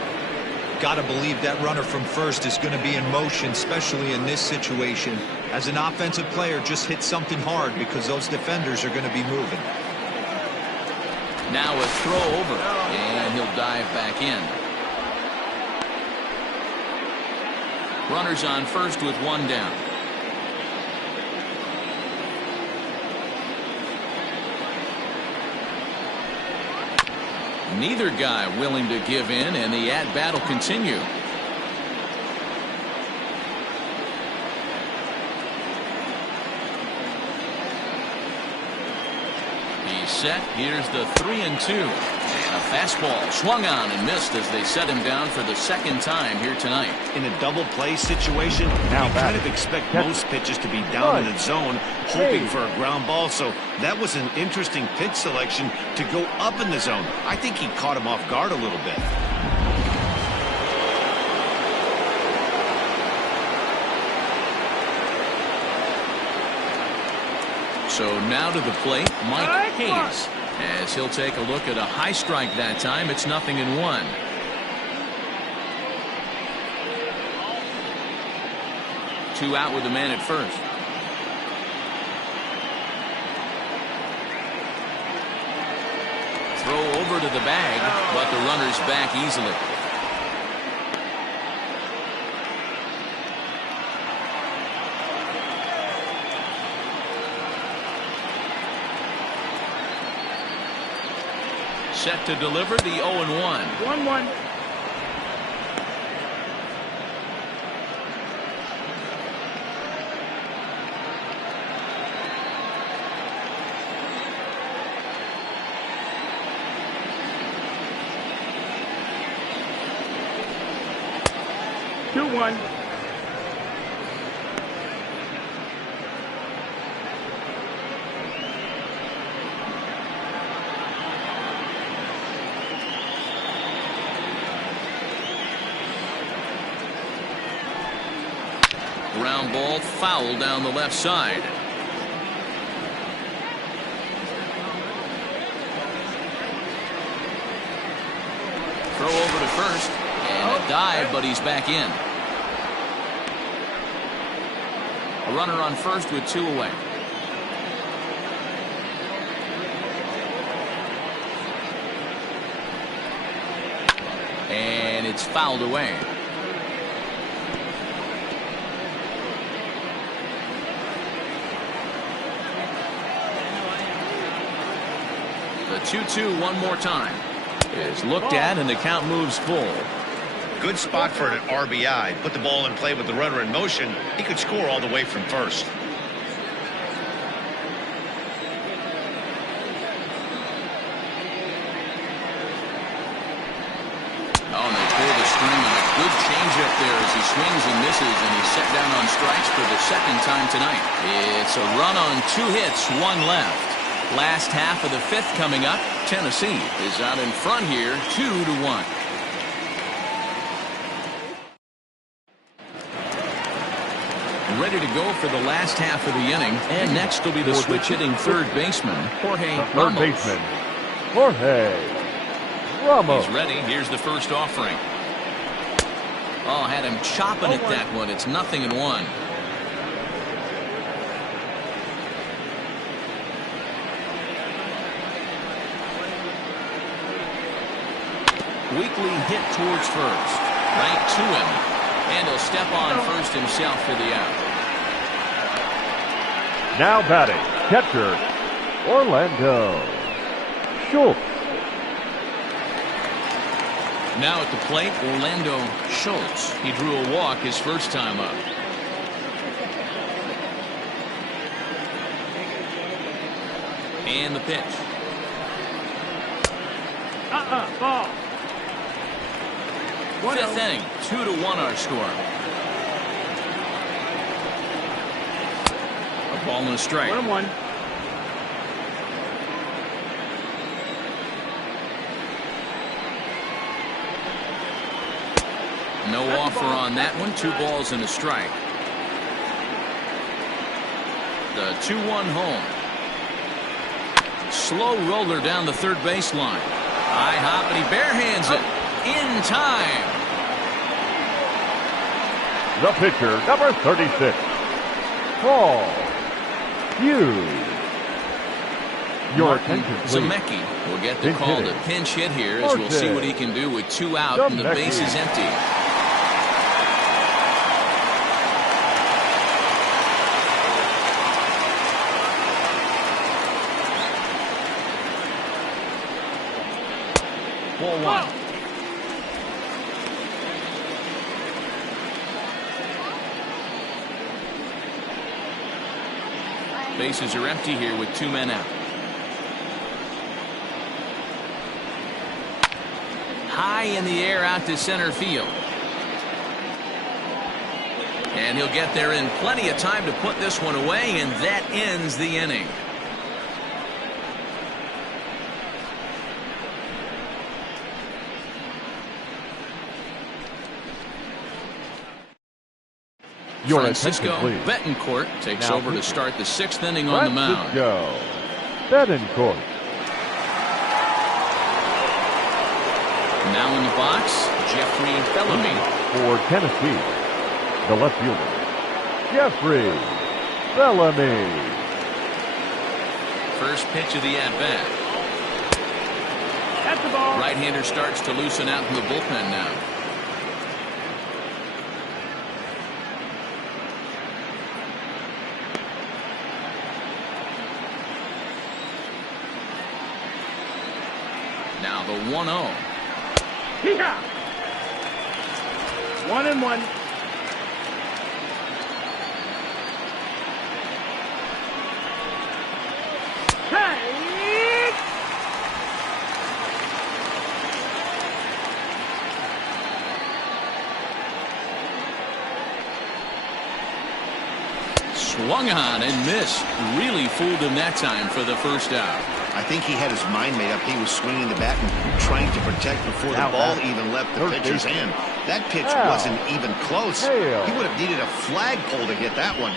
got to believe that runner from first is going to be in motion, especially in this situation. As an offensive player, just hit something hard because those defenders are going to be moving. Now a throw over, and he'll dive back in. Runners on first with one down. Neither guy willing to give in, and the at-bat will continue. He's set. Here's the 3-2. And a fastball swung on and missed as they set him down for the second time here tonight. In a double play situation, Now you kind of expect most pitches to be down in the zone, hoping for a ground ball. So that was an interesting pitch selection to go up in the zone. I think he caught him off guard a little bit. So now to the plate, Mike Hayes. As he'll take a look at a high strike that time, it's 0-1. Two out with the man at first. Throw over to the bag, but the runner's back easily. Set to deliver the 0-1. 1-1. Two-one. Ground ball foul down the left side. Throw over to first and a dive, but he's back in. A runner on first with two away. And it's fouled away. The 2-2 one more time is looked at, and the count moves full. Good spot for an RBI. Put the ball in play with the runner in motion. He could score all the way from first. Oh, and they pull the string on a good changeup there as he swings and misses, and he's set down on strikes for the second time tonight. It's a run on 2 hits, 1 left. Last half of the 5th coming up. Tennessee is out in front here, 2-1. Ready to go for the last half of the inning, and next will be the switch-hitting third baseman, Jorge Third Ramos. baseman, Jorge Ramos. He's ready. Here's the first offering. Oh, had him chopping at that one. It's 0-1. Weekly hit towards first. Right to him. And he'll step on first himself for the out. Now batting, catcher, Orlando Schultz. Now at the plate, Orlando Schultz. He drew a walk his first time up. And the pitch. Ball. 5th inning, 2-1 our score. A ball and a strike. 1-1. No offer on that one. 2 balls and a strike. The 2-1 home. Slow roller down the third baseline. High hop, and he barehands it in time. The pitcher, number 36, Paul Hughes. Your attention, please. Zemecki will get the call to pinch hit here, as we'll see what he can do with 2 out and the base is empty. Ball 1. Bases are empty here with 2 men out. High in the air out to center field. And he'll get there in plenty of time to put this one away, and that ends the inning. Your Francisco attention, please. Betancourt takes Now over to pitching. start the 6th inning on the mound. Francisco Betancourt. Now in the box, Jeffrey Bellamy. For Tennessee, the left fielder, Jeffrey Bellamy. First pitch of the at-bat. That's the ball. Right-hander starts to loosen out in the bullpen now. Now the 1-0. Hee-haw. 1-1. Hey! Swung on and missed. Really fooled him that time for the first out. I think he had his mind made up. He was swinging the bat and trying to protect before the ball even left the pitcher's hand. That pitch wasn't even close. He would have needed a flagpole to get that one.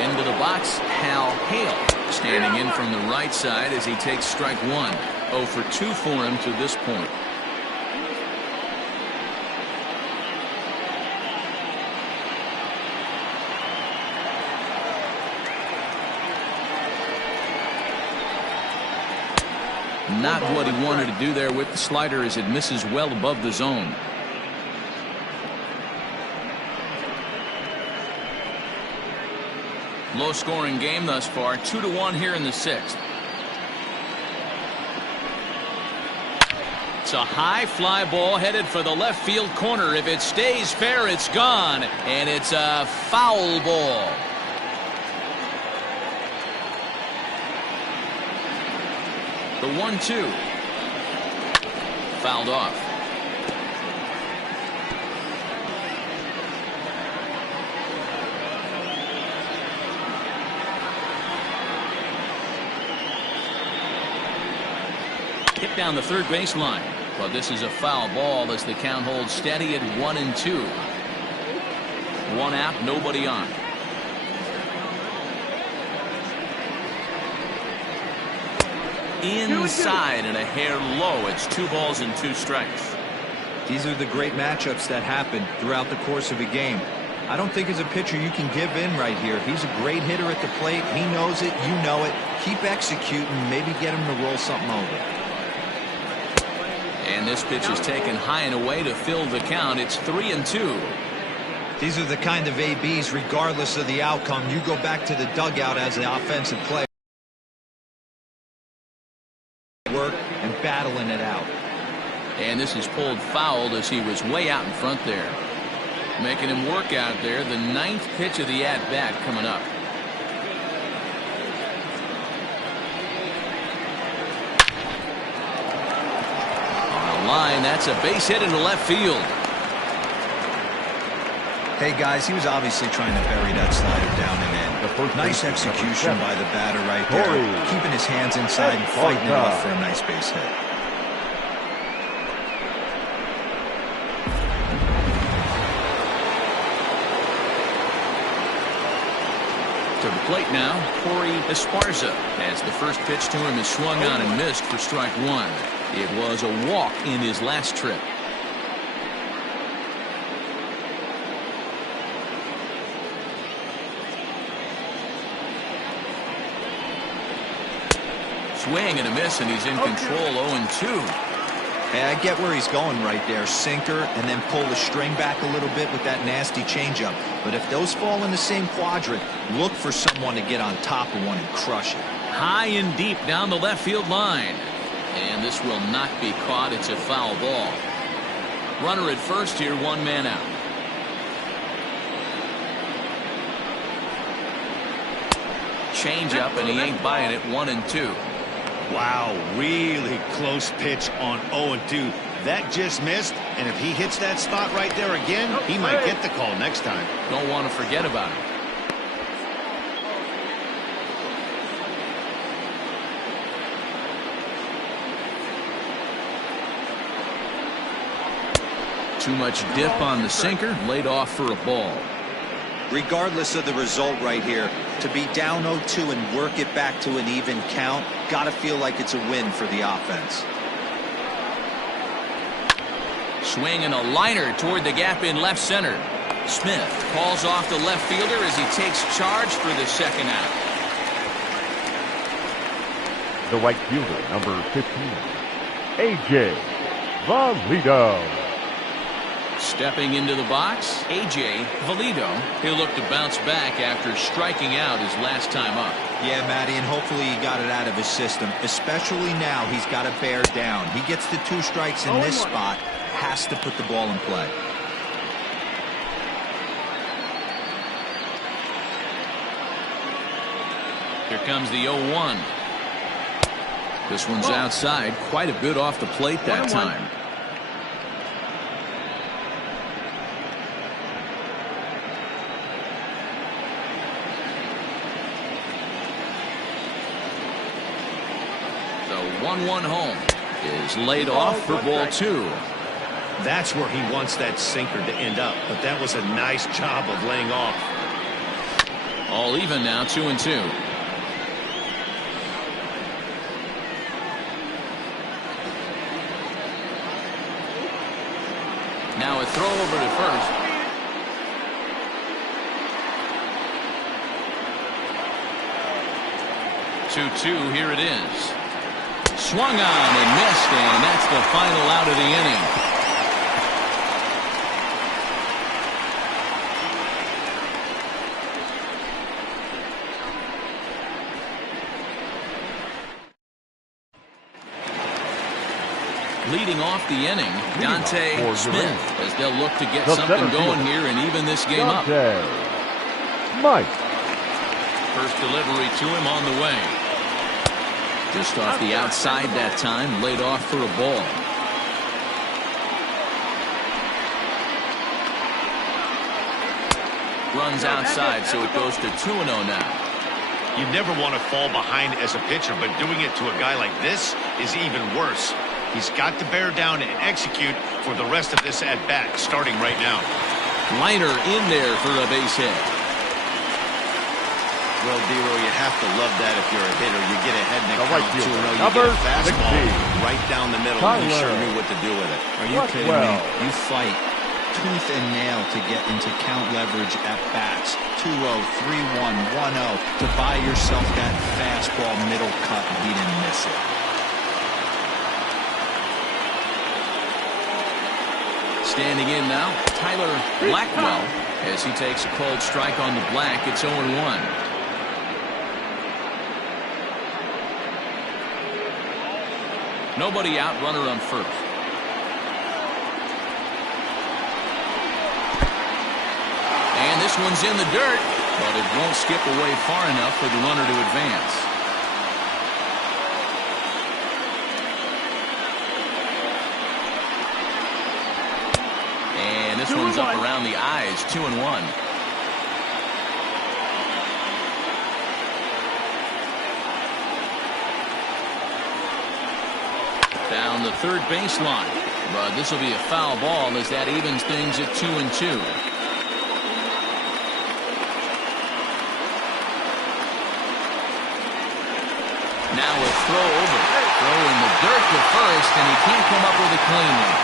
Into the box, Hal Hale standing in from the right side as he takes strike 1. 0 for 2 for him to this point. Not what he wanted to do there with the slider, as it misses well above the zone. Low scoring game thus far, 2-1 here in the 6th. It's a high fly ball headed for the left field corner. If it stays fair, it's gone, and it's a foul ball. The 1-2. Fouled off. Hit down the third baseline. But this is a foul ball as the count holds steady at 1-2. 1 out, nobody on. Inside and a hair low. It's 2 balls and 2 strikes. These are the great matchups that happen throughout the course of a game. I don't think as a pitcher you can give in right here. He's a great hitter at the plate. He knows it. You know it. Keep executing. Maybe get him to roll something over. And this pitch is taken high and away to fill the count. It's 3-2. These are the kind of ABs, regardless of the outcome. You go back to the dugout as an offensive player. Work and battling it out. And this is pulled foul as he was way out in front there. Making him work out there. The 9th pitch of the at-bat coming up. On the line, that's a base hit into left field. Hey guys, he was obviously trying to bury that slider down and in. Nice execution by the batter right there. Keeping his hands inside and fighting it off for a nice base hit. To the plate now, Corey Esparza, as the first pitch to him is swung on and missed for strike one. It was a walk in his last trip. Swing and a miss, and he's in control. 0-2. Hey, I get where he's going right there. Sinker, and then pull the string back a little bit with that nasty changeup. But if those fall in the same quadrant, look for someone to get on top of one and crush it. High and deep down the left field line. And this will not be caught. It's a foul ball. Runner at first here, one man out. Change up, and he ain't buying it. 1-2. Wow, really close pitch on 0-2. That just missed, and if he hits that spot right there again, he might get the call next time. Don't want to forget about it. Too much dip on the sinker, laid off for a ball. Regardless of the result right here, to be down 0-2 and work it back to an even count, gotta feel like it's a win for the offense. Swing and a liner toward the gap in left center. Smith calls off the left fielder as he takes charge for the second out. The right fielder, number 15, A.J. Valido. Stepping into the box, A.J. Valido. He'll look to bounce back after striking out his last time up. Yeah, Matty, and hopefully he got it out of his system. Especially now, he's got to bear down. He gets the 2 strikes in this spot, has to put the ball in play. Here comes the 0-1. This one's outside, quite a bit off the plate that time. The 1-1 home is laid off for ball 2. That's where he wants that sinker to end up, but that was a nice job of laying off. All even now, 2-2. Now a throw over to first. Two, here it is. Swung on and missed, and that's the final out of the inning. Leading off the inning, Dante Smith, as they'll look to get something going here and even this game up. Mike. First delivery to him on the way. Just off the outside that time, laid off for a ball. Runs outside, so it goes to 2-0 now. You never want to fall behind as a pitcher, but doing it to a guy like this is even worse. He's got to bear down and execute for the rest of this at-bat, starting right now. Liner in there for a base hit. Well, Dero, you have to love that if you're a hitter. You get ahead in the right count 2-0. You number get a fastball 16. right down the middle. Tyler. He sure knew what to do with it. Are you kidding me? You fight tooth and nail to get into count leverage at bats. 2-0, 3-1, 1-0 to buy yourself that fastball middle cut, and he didn't miss it. Standing in now, Tyler Blackwell, as he takes a cold strike on the black. It's 0-1. Nobody out, runner on first. And this one's in the dirt, but it won't skip away far enough for the runner to advance. And this one's up around the eyes, 2-1. Down the third baseline, but this will be a foul ball as that evens things at 2-2. throw over. Throw in the dirt to first, and he can't come up with a clean one.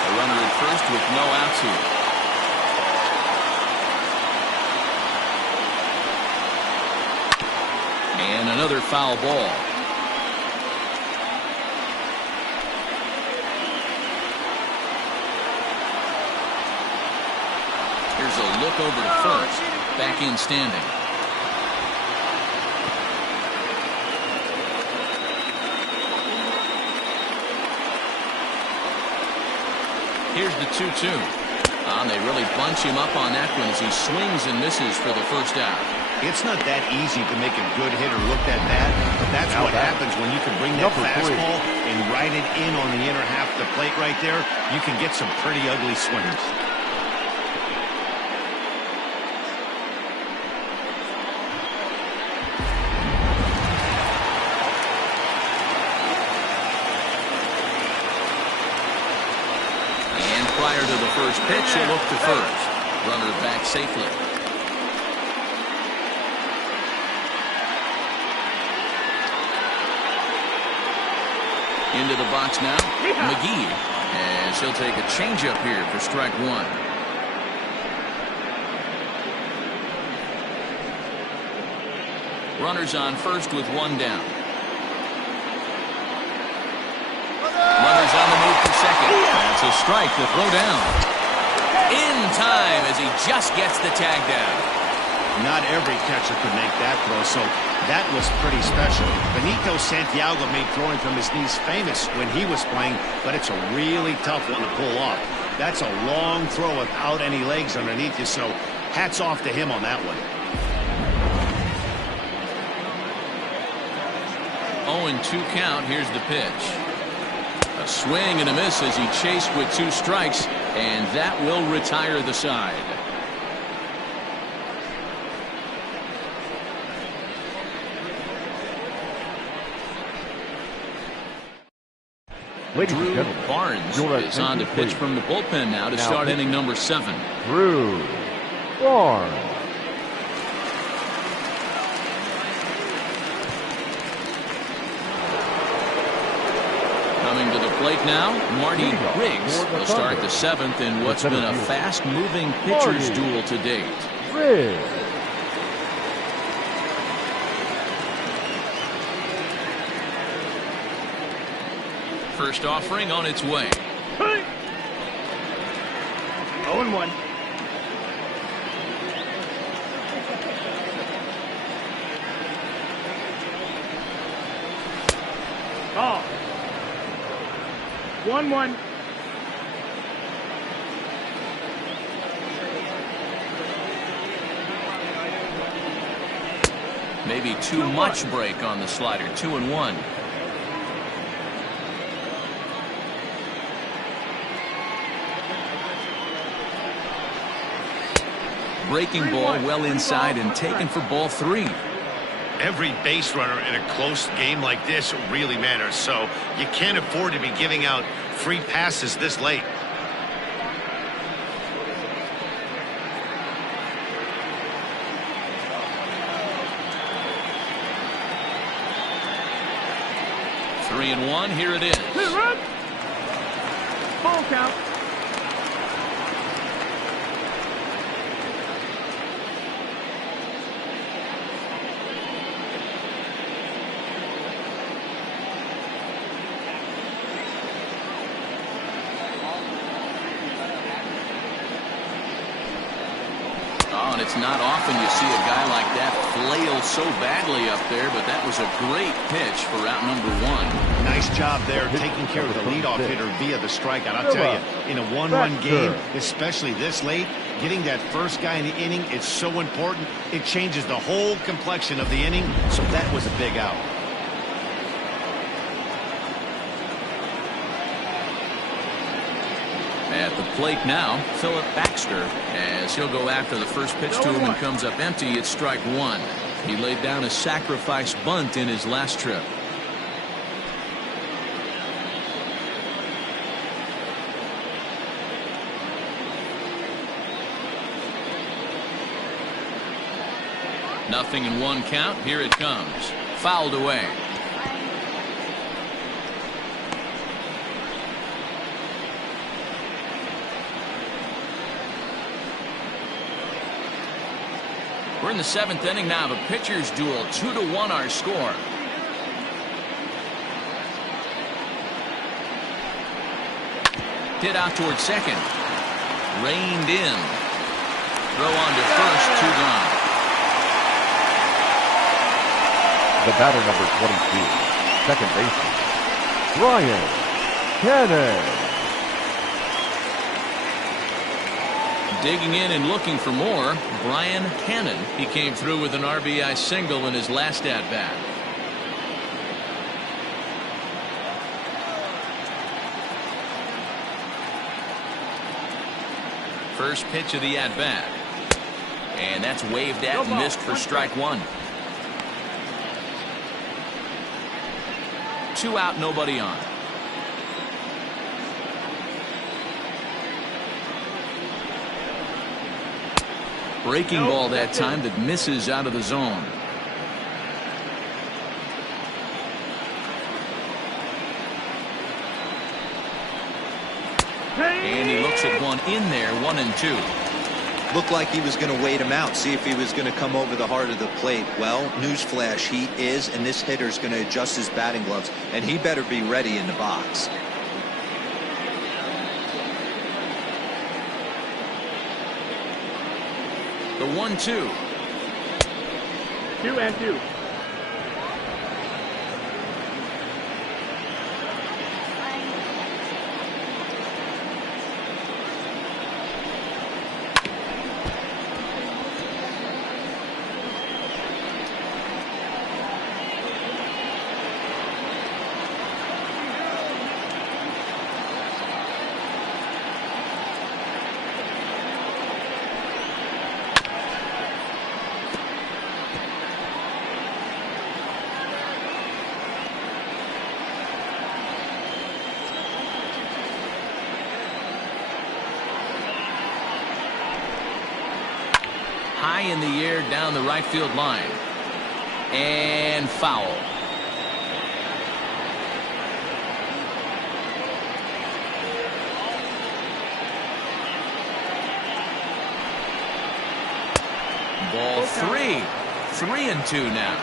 A runner at first with no outs here. And another foul ball. Here's a look over to first. Back in standing. Here's the 2-2. And they really bunch him up on that one as he swings and misses for the first out. It's not that easy to make a good hitter look that bad, but that's what happens when you can bring that fastball and ride it in on the inner half of the plate right there. You can get some pretty ugly swings. And prior to the first pitch, he'll look to first. Runner back safely. Into the box now, McGee, as he'll take a changeup here for strike one. Runners on first with one down. Runners on the move for second. That's a strike to throw down. In time as he just gets the tag down. Not every catcher could make that throw, so that was pretty special. Benito Santiago made throwing from his knees famous when he was playing, but it's a really tough one to pull off. That's a long throw without any legs underneath you, so hats off to him on that one. 0-2 count. Here's the pitch. A swing and a miss as he chased with two strikes, and that will retire the side. Drew Barnes is on to pitch from the bullpen now to start inning number 7. Drew Barnes. Coming to the plate now, Marty Riggs will start the 7th in what's been a fast-moving pitcher's duel to date. Riggs. First offering on its way. 0-1. Ball. 1-1. Maybe too much break on the slider. 2-1. Breaking ball well inside and taken for ball 3. Every base runner in a close game like this really matters, so you can't afford to be giving out free passes this late. Three and one. Here it is. Ball count. And it's not often you see a guy like that flail so badly up there, but that was a great pitch for out number 1. Nice job there taking care of the leadoff hitter via the strikeout. I'll tell you, in a 1-run game, especially this late, getting that first guy in the inning, it's so important. It changes the whole complexion of the inning, so that was a big out. At the plate now, Philip Baxter, as he'll go after the first pitch to him and comes up empty. It's strike 1. He laid down a sacrifice bunt in his last trip. Nothing in one count. Here it comes. Fouled away. We're in the 7th inning now of a pitcher's duel. 2-1 our score. Hit out towards second. Reined in. Throw on to first. 2 gone. The batter, number 22, second baseman, Brian Cannon. Digging in and looking for more, Brian Cannon. He came through with an RBI single in his last at-bat. First pitch of the at-bat. And that's waved at and missed for strike one. 2 out, nobody on. Breaking ball that time that misses out of the zone. And he looks at one in there, 1-2. Looked like he was going to wait him out, see if he was going to come over the heart of the plate. Well, newsflash, he is, and this hitter's going to adjust his batting gloves, and he better be ready in the box. The 1-2. 2-2. High in the air down the right field line. And foul. Ball 3. 3-2 now.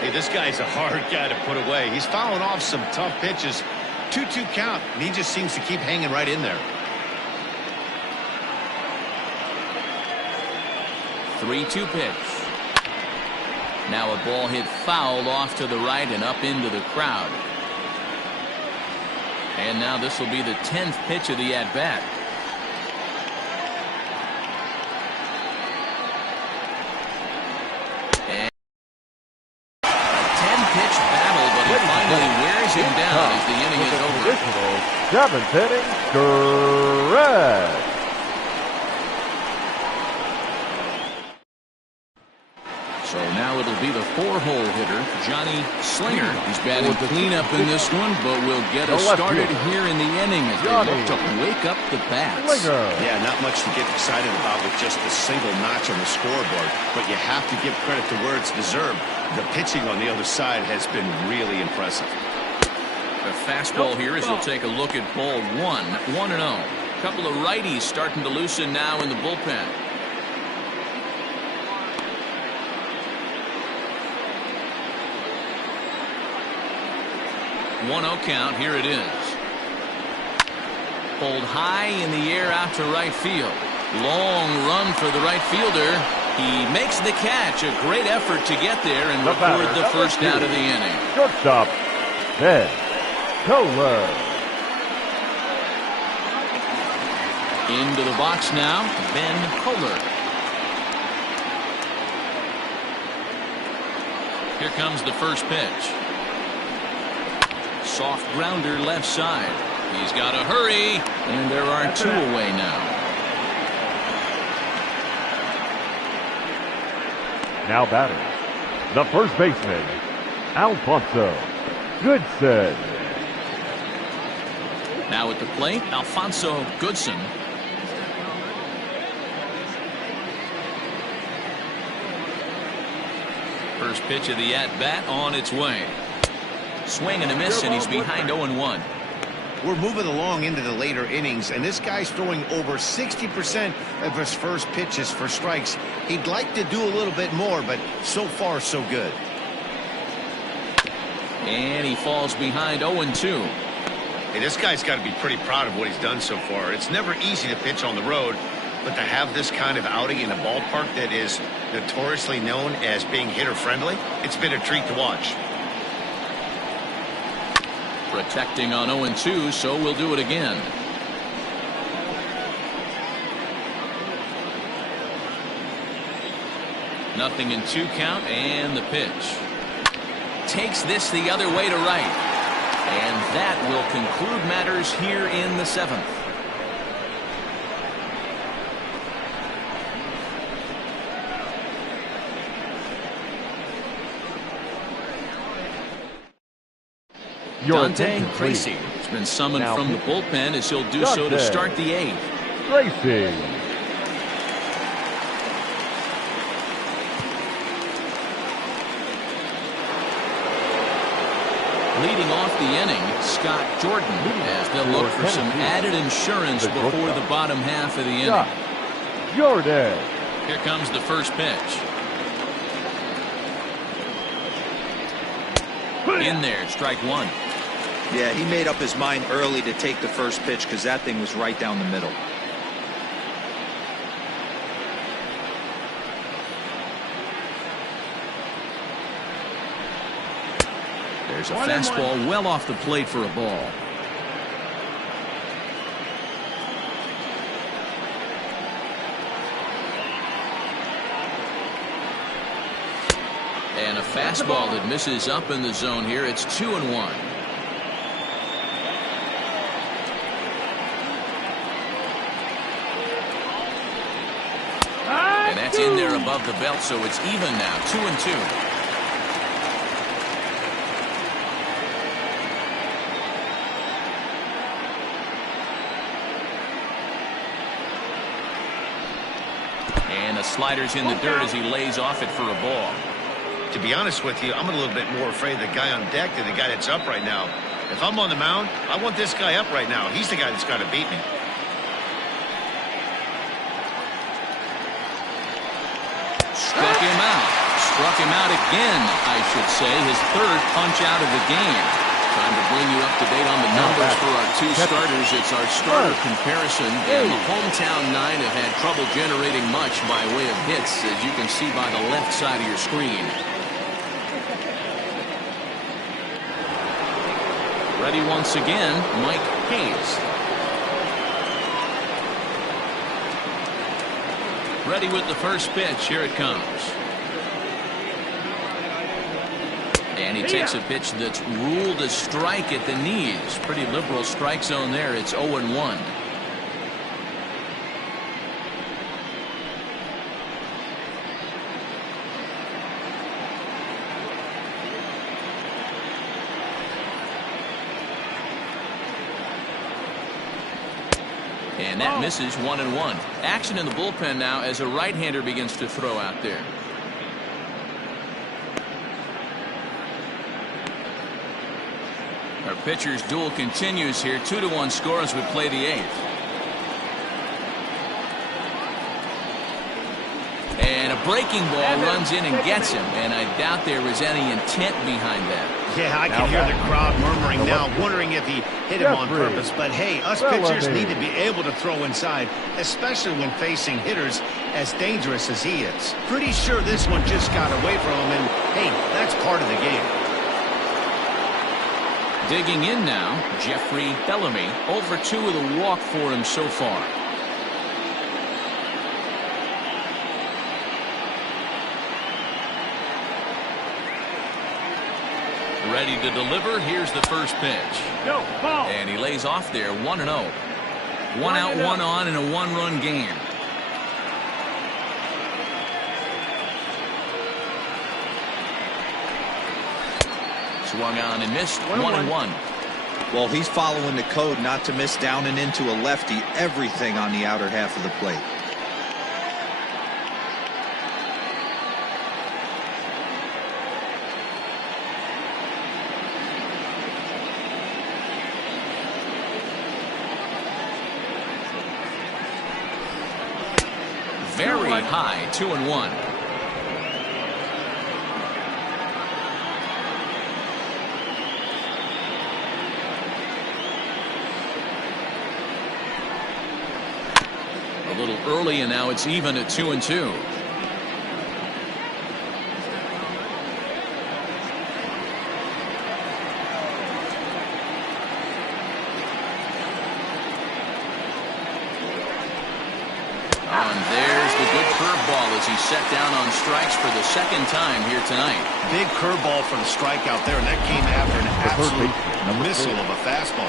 Hey, this guy's a hard guy to put away. He's fouling off some tough pitches. 2-2 count, and he just seems to keep hanging right in there. 3-2 pitch. Now a ball hit foul off to the right and up into the crowd. And now this will be the 10th pitch of the at-bat. And a 10-pitch battle, but he finally wears him down as the inning is over. 7th inning, correct. So now it'll be the 4-hole hitter, Johnny Slinger. He's batting cleanup in this one, but will get us started here in the inning as they look to wake up the bats. Yeah, not much to get excited about with just the single notch on the scoreboard, but you have to give credit to where it's deserved. The pitching on the other side has been really impressive. The fastball here as he'll take a look at ball 1, 1-0. Couple of righties starting to loosen now in the bullpen. 1-0 count. Here it is. Pulled high in the air out to right field. Long run for the right fielder. He makes the catch. A great effort to get there and record the first out of the inning. Shortstop, Ben Kohler. Into the box now, Ben Kohler. Here comes the first pitch. Soft grounder left side. He's got to hurry, and there are 2 away now. Now batting, the first baseman, Alfonso Goodson. Now at the plate, Alfonso Goodson. First pitch of the at-bat on its way. Swing and a miss, and he's behind 0-1. We're moving along into the later innings, and this guy's throwing over 60% of his first pitches for strikes. He'd like to do a little bit more, but so far so good. And he falls behind 0-2. Hey, this guy's got to be pretty proud of what he's done so far. It's never easy to pitch on the road, but to have this kind of outing in a ballpark that is notoriously known as being hitter-friendly, it's been a treat to watch. Protecting on 0-2, so we'll do it again. Nothing in 2 count, and the pitch. Takes this the other way to right. And that will conclude matters here in the 7th. Dante Tracy has been summoned from the bullpen as he'll do so to start the 8th. Tracy. Leading off the inning, Scott Jordan, as they'll look for some added insurance before the bottom half of the inning. Jordan. Here comes the first pitch. In there, strike 1. Yeah, he made up his mind early to take the first pitch because that thing was right down the middle. There's a fastball well off the plate for a ball. And a fastball that misses up in the zone here. It's 2-1. And that's in there above the belt, so it's even now, 2-2. And the slider's in the dirt as he lays off it for a ball. To be honest with you, I'm a little bit more afraid of the guy on deck than the guy that's up right now. If I'm on the mound, I want this guy up right now. He's the guy that's got to beat me. Struck him out again, I should say. His 3rd punch out of the game. Time to bring you up to date on the numbers for our 2 starters. It's our starter comparison, and the hometown 9 have had trouble generating much by way of hits, as you can see by the left side of your screen. Ready once again, Mike Hayes. Ready with the first pitch. Here it comes. And he takes a pitch that's ruled a strike at the knees. Pretty liberal strike zone there. It's 0-1. And that misses 1-1. Action in the bullpen now as a right-hander begins to throw out there. Our pitcher's duel continues here. 2-1 score as we play the 8th. And a breaking ball runs in and gets him. And I doubt there was any intent behind that. Yeah, I can hear the crowd murmuring now, wondering if he hit him on purpose. But hey, us pitchers need to be able to throw inside, especially when facing hitters as dangerous as he is. Pretty sure this one just got away from him, and hey, that's part of the game. Digging in now, Jeffrey Bellamy. Over 2 with a walk for him so far. Ready to deliver. Here's the first pitch. And he lays off there, 1-0. 1 out, 1 on in a 1-run game. Swung on and missed. 1-1. Well, he's following the code not to miss down and into a lefty. Everything on the outer half of the plate. a high 2-1. A little early, and now it's even at 2-2. As he set down on strikes for the second time here tonight. Big curveball for the strikeout there, and that came after an absolute missile of a fastball.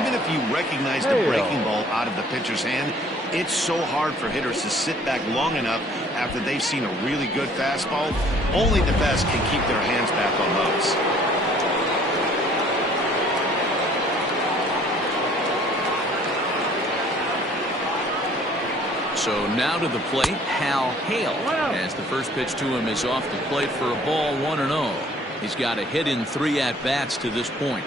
Even if you recognize the breaking ball out of the pitcher's hand, it's so hard for hitters to sit back long enough after they've seen a really good fastball. Only the best can keep their hands back on those. So now to the plate, Hal Hale, as the first pitch to him is off the plate for a ball, 1-0. He's got a hit in 3 at-bats to this point.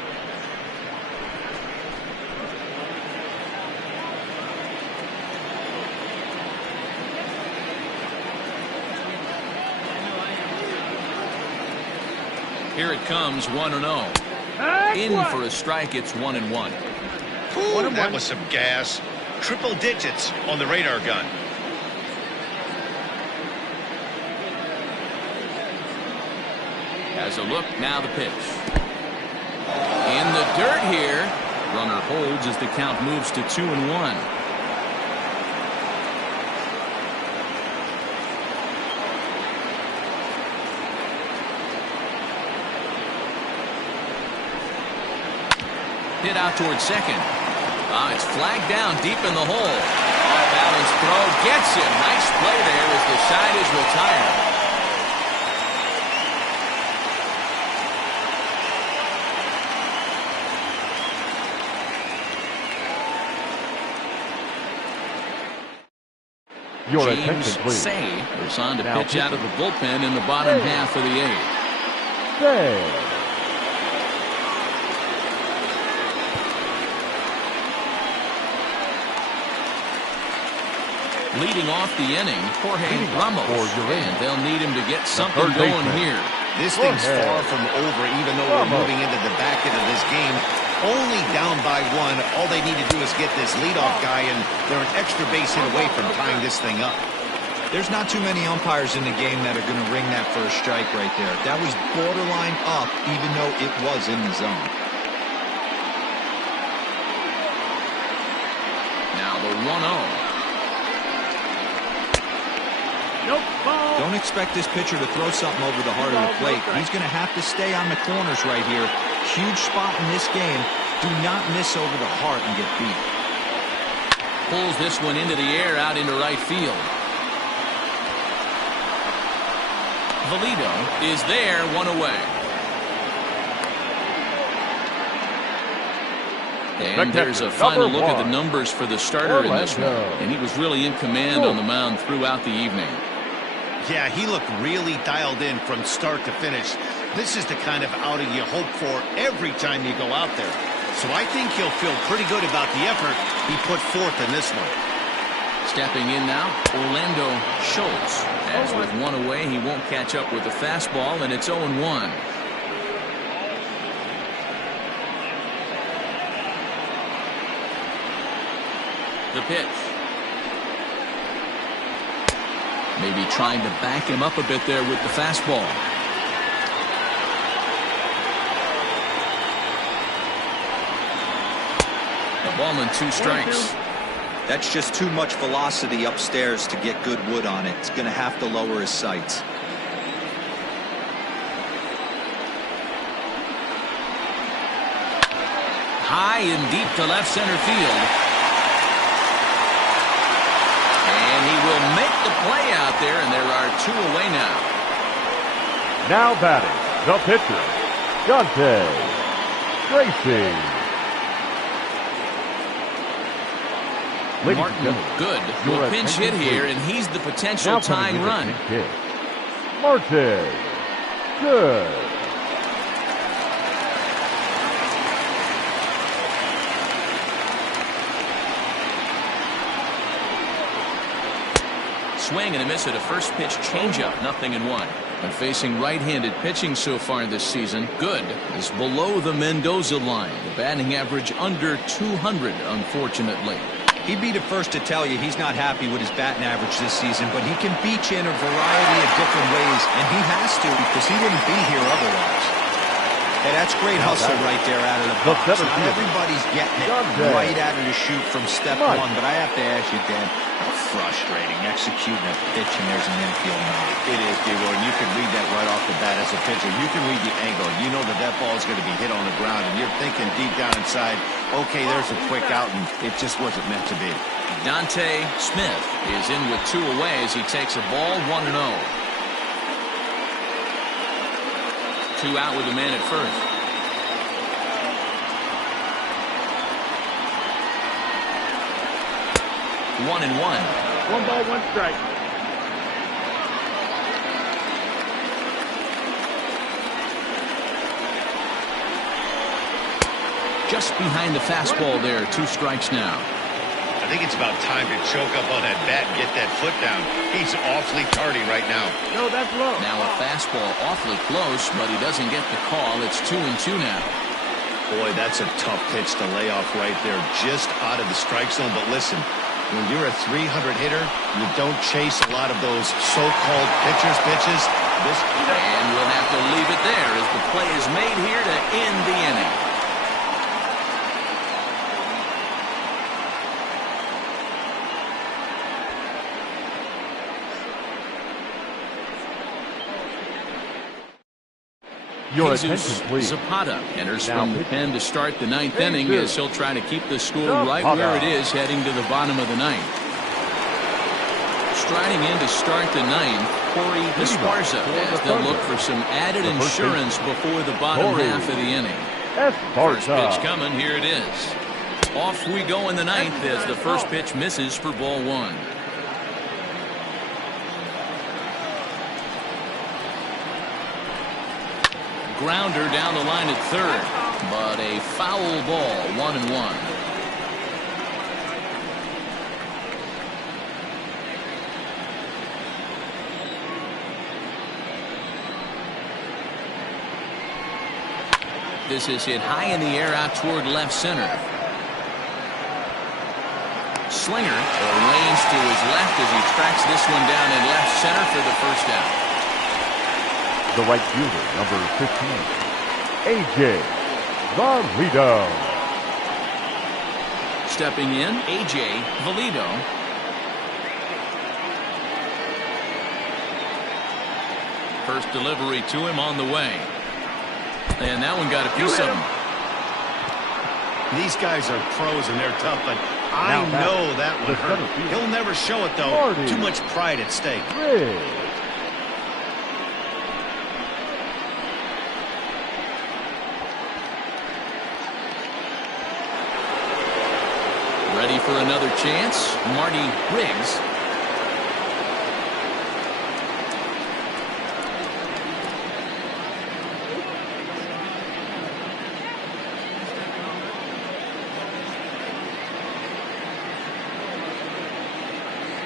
Here it comes, 1-0. In for a strike, it's 1-1. Ooh, that was some gas. Triple digits on the radar gun. Has a look, now the pitch. In the dirt here. Runner holds as the count moves to 2-1. Hit out towards second. It's flagged down deep in the hole. Off-balance throw gets him. Nice play there as the side is retired. Your James attention, please. Say is on to Now pitch out of the bullpen in the bottom half of the 8th. Say. Leading off the inning, Jorge Ramos, and they'll need him to get something going here. This thing's far from over, even though we're moving into the back end of this game. Only down by 1. All they need to do is get this leadoff guy, and they're an extra base hit away from tying this thing up. There's not too many umpires in the game that are going to ring that first strike right there. That was borderline up, even though it was in the zone. Now the 1-0. Nope, ball. Don't expect this pitcher to throw something over the heart of the plate. He's going to have to stay on the corners right here. Huge spot in this game. Do not miss over the heart and get beat. Pulls this one into the air out into right field. Valido is there, 1 away. And there's a final look at the numbers for the starter in this one. And he was really in command on the mound throughout the evening. Yeah, he looked really dialed in from start to finish. This is the kind of outing you hope for every time you go out there. So I think he'll feel pretty good about the effort he put forth in this one. Stepping in now, Orlando Schultz. As with 1 away, he won't catch up with the fastball, and it's 0-1. The pitch. Maybe trying to back him up a bit there with the fastball. A ball and 2 strikes. That's just too much velocity upstairs to get good wood on it. It's going to have to lower his sights. High and deep to left center field. And he will make the play out there, and there are 2 away now. Now batting, the pitcher, Dante Gracie. Martin Good will pinch hit here, and he's the potential tying run. Martin Good. swing and a miss at a first pitch changeup. 0-1. And facing right-handed pitching so far this season, Good is below the Mendoza line. The batting average under 200, unfortunately. He'd be the first to tell you he's not happy with his batting average this season, but he can beat you in a variety of different ways, and he has to because he wouldn't be here otherwise. Hey, that's great hustle right there out of the box. Not everybody's getting it right out of the chute from step one, but I have to ask you, Dan, how frustrating executing a pitch and there's an infield knock. It is, D-Roy, and you can read that right off the bat as a pitcher. You can read the angle. You know that that ball is going to be hit on the ground, and you're thinking deep down inside, okay, there's a quick out, and it just wasn't meant to be. Dante Smith is in with 2 away as he takes a ball 1-0. 2 out with the man at first. 1-1. 1 ball, 1 strike. Just behind the fastball there. 2 strikes now. I think it's about time to choke up on that bat and get that foot down. He's awfully tardy right now. No, that's low. Now a fastball awfully close, but he doesn't get the call. It's 2-2 now. Boy, that's a tough pitch to lay off right there, just out of the strike zone. But listen, when you're a 300 hitter, you don't chase a lot of those so-called pitcher's pitches. And we'll have to leave it there as the play is made here to end the inning. Your Jesus attention, please. Zapata enters Now from the pitching. pen to start the 9th Hey, inning dude. as he'll try to keep the score right Zapata. where it is heading to the bottom of the 9th. Striding in to start the 9th, Corey Esparza as they'll look for some added insurance before the bottom half of the inning. First pitch coming, here it is. Off we go in the 9th as the first pitch misses for ball 1. Grounder down the line at third, but a foul ball, 1-1. This is hit high in the air out toward left center. Slinger lanes to his left as he tracks this one down in left center for the first out. The right fielder, number 15, A.J. Valido. Stepping in, A.J. Valido. First delivery to him on the way. And that one got a piece of him. These guys are pros and they're tough, but I know that one hurt. He'll never show it, though. Too much pride at stake. Ready for another chance, Marty Riggs.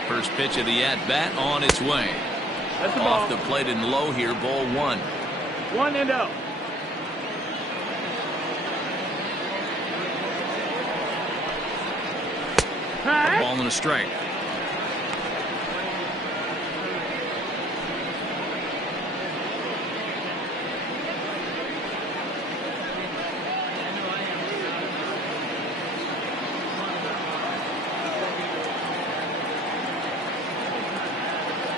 First pitch of the at-bat on its way. That's the Off ball. the plate and low here, ball 1. 1-0. Ball and a strike.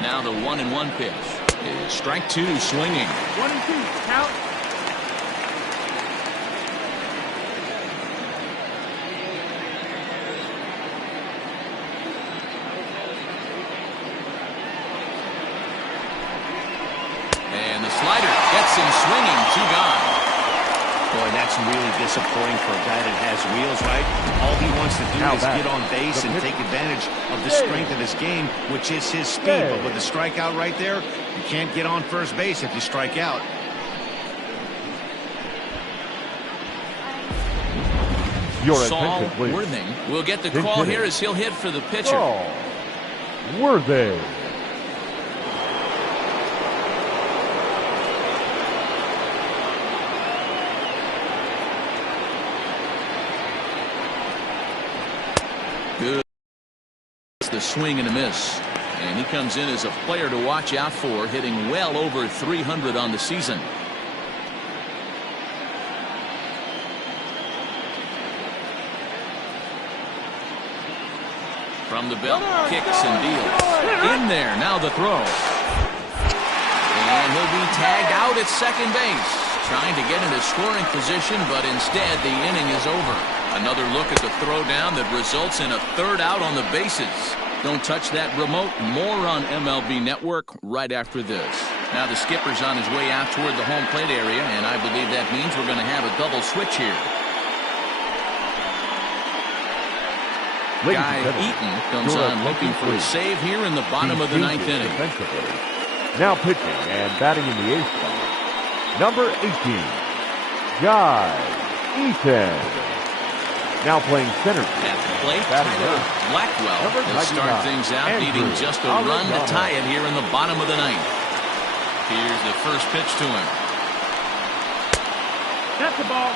Now the 1-1 pitch is strike 2, swinging. 1-2. Count. And the slider gets him swinging, 2 gone. Boy, that's really disappointing for a guy that has wheels, right? All he wants to do is get on base and take advantage of the strength of his game, which is his speed. But with the strikeout right there, you can't get on first base if you strike out. Your Saul attention, please. Worthing will get the Big call hitter. here as he'll hit for the pitcher. Saul Worthing. the swing and a miss. And he comes in as a player to watch out for, hitting well over 300 on the season. From the belt, kicks and deals. In there, now the throw. And he'll be tagged out at second base. Trying to get into scoring position, but instead the inning is over. Another look at the throw down that results in a third out on the bases. Don't touch that remote. More on MLB Network right after this. Now the skipper's on his way out toward the home plate area, and I believe that means we're going to have a double switch here. Guy Eaton comes on looking for a save here in the bottom of the ninth inning. Now pitching and batting in the eighth spot, number 18, Guy Eaton. Now playing center. At the plate, Tyler Blackwell will start things out, needing just a run to tie it here in the bottom of the ninth. Here's the first pitch to him. That's the ball.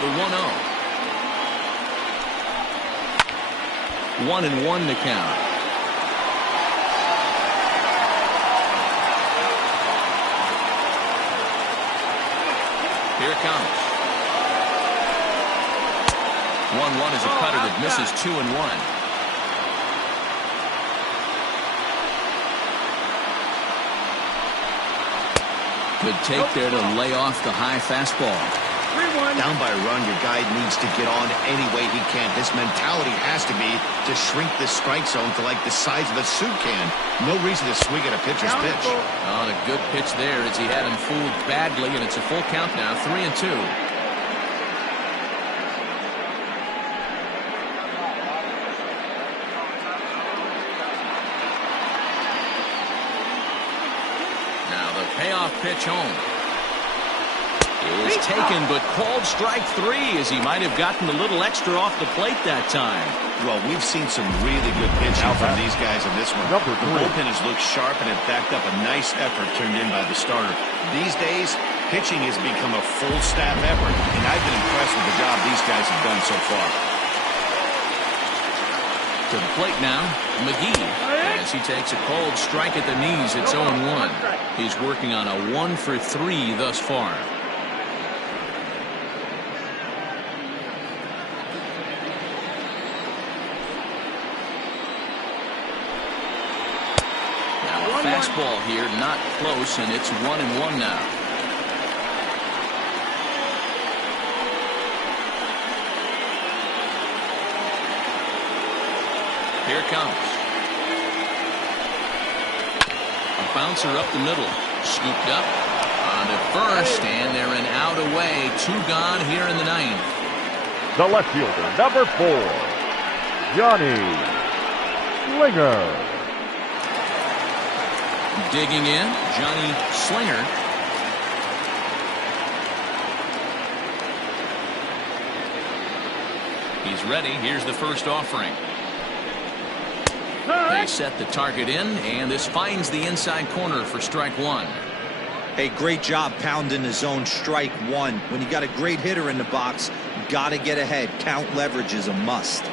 The 1-0. 1-1 to count. Here it comes. 1-1 is a cutter that misses 2-1. Good take there to lay off the high fastball. Down by a run, your guy needs to get on any way he can. His mentality has to be to shrink the strike zone to like the size of a soup can. No reason to swing at a pitcher's pitch. Oh, a good pitch there as he had him fooled badly, and it's a full count now, 3-2. Now the payoff pitch home is taken, but called strike 3 as he might have gotten a little extra off the plate that time. Well, we've seen some really good pitching from these guys in this one. The bullpen has looked sharp and it backed up a nice effort turned in by the starter. These days, pitching has become a full staff effort, and I've been impressed with the job these guys have done so far. To the plate now, McGee, as he takes a cold strike at the knees. It's 0-1. He's working on a 1-for-3 thus far. Fastball here, not close, and it's 1-1 now. Here it comes. A bouncer up the middle, scooped up onto first, and they're an out away. 2 gone here in the ninth. The left fielder, number 4, Johnny Slinger. Digging in, Johnny Slinger. He's ready. Here's the first offering. They set the target in, and this finds the inside corner for strike 1. Hey, great job pounding the zone, strike 1. When you got a great hitter in the box, got to get ahead. Count leverage is a must.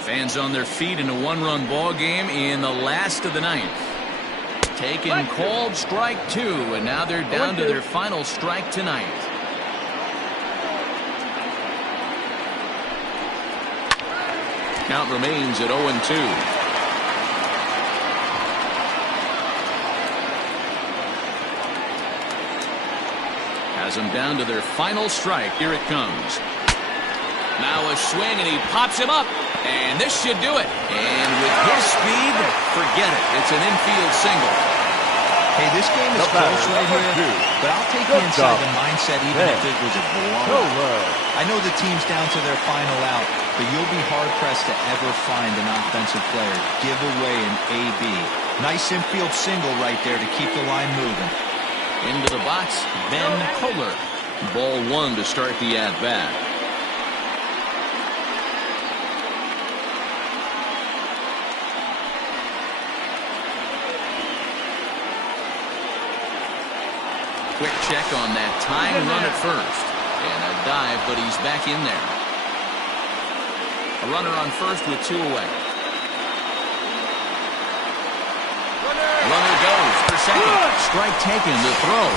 Fans on their feet in a 1-run ball game in the last of the ninth. Taken, called strike 2, and now they're down to their final strike tonight. Count remains at 0-2. Has them down to their final strike. Here it comes. Now a swing, and he pops him up. And this should do it. And with his speed, forget it. It's an infield single. Hey, this game is close right here, but I'll take you inside the mindset even if it was a blowout. I know the team's down to their final out, but you'll be hard-pressed to ever find an offensive player give away an AB. Nice infield single right there to keep the line moving. Into the box, Ben Kohler. Ball 1 to start the at-bat. Quick check on that time run at first. And a dive, but he's back in there. A runner on first with 2 away. Runner goes for second. Strike taken to throw.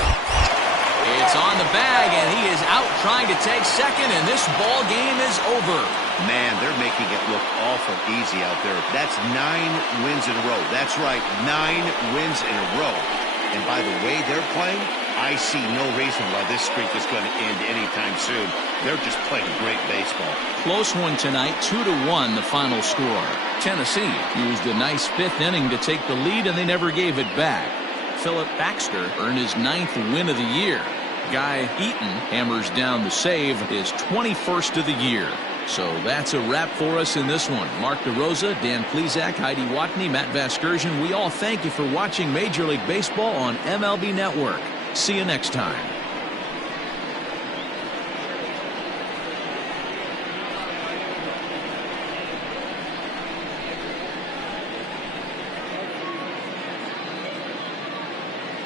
It's on the bag, and he is out trying to take second, and this ball game is over. Man, they're making it look awful easy out there. That's 9 wins in a row. That's right, 9 wins in a row. And by the way they're playing, I see no reason why this streak is going to end anytime soon. They're just playing great baseball. Close one tonight, 2-1 the final score. Tennessee used a nice 5th inning to take the lead, and they never gave it back. Philip Baxter earned his 9th win of the year. Guy Eaton hammers down the save, his 21st of the year. So that's a wrap for us in this one. Mark DeRosa, Dan Plesac, Heidi Watney, Matt Vasgersian, we all thank you for watching Major League Baseball on MLB Network. See you next time.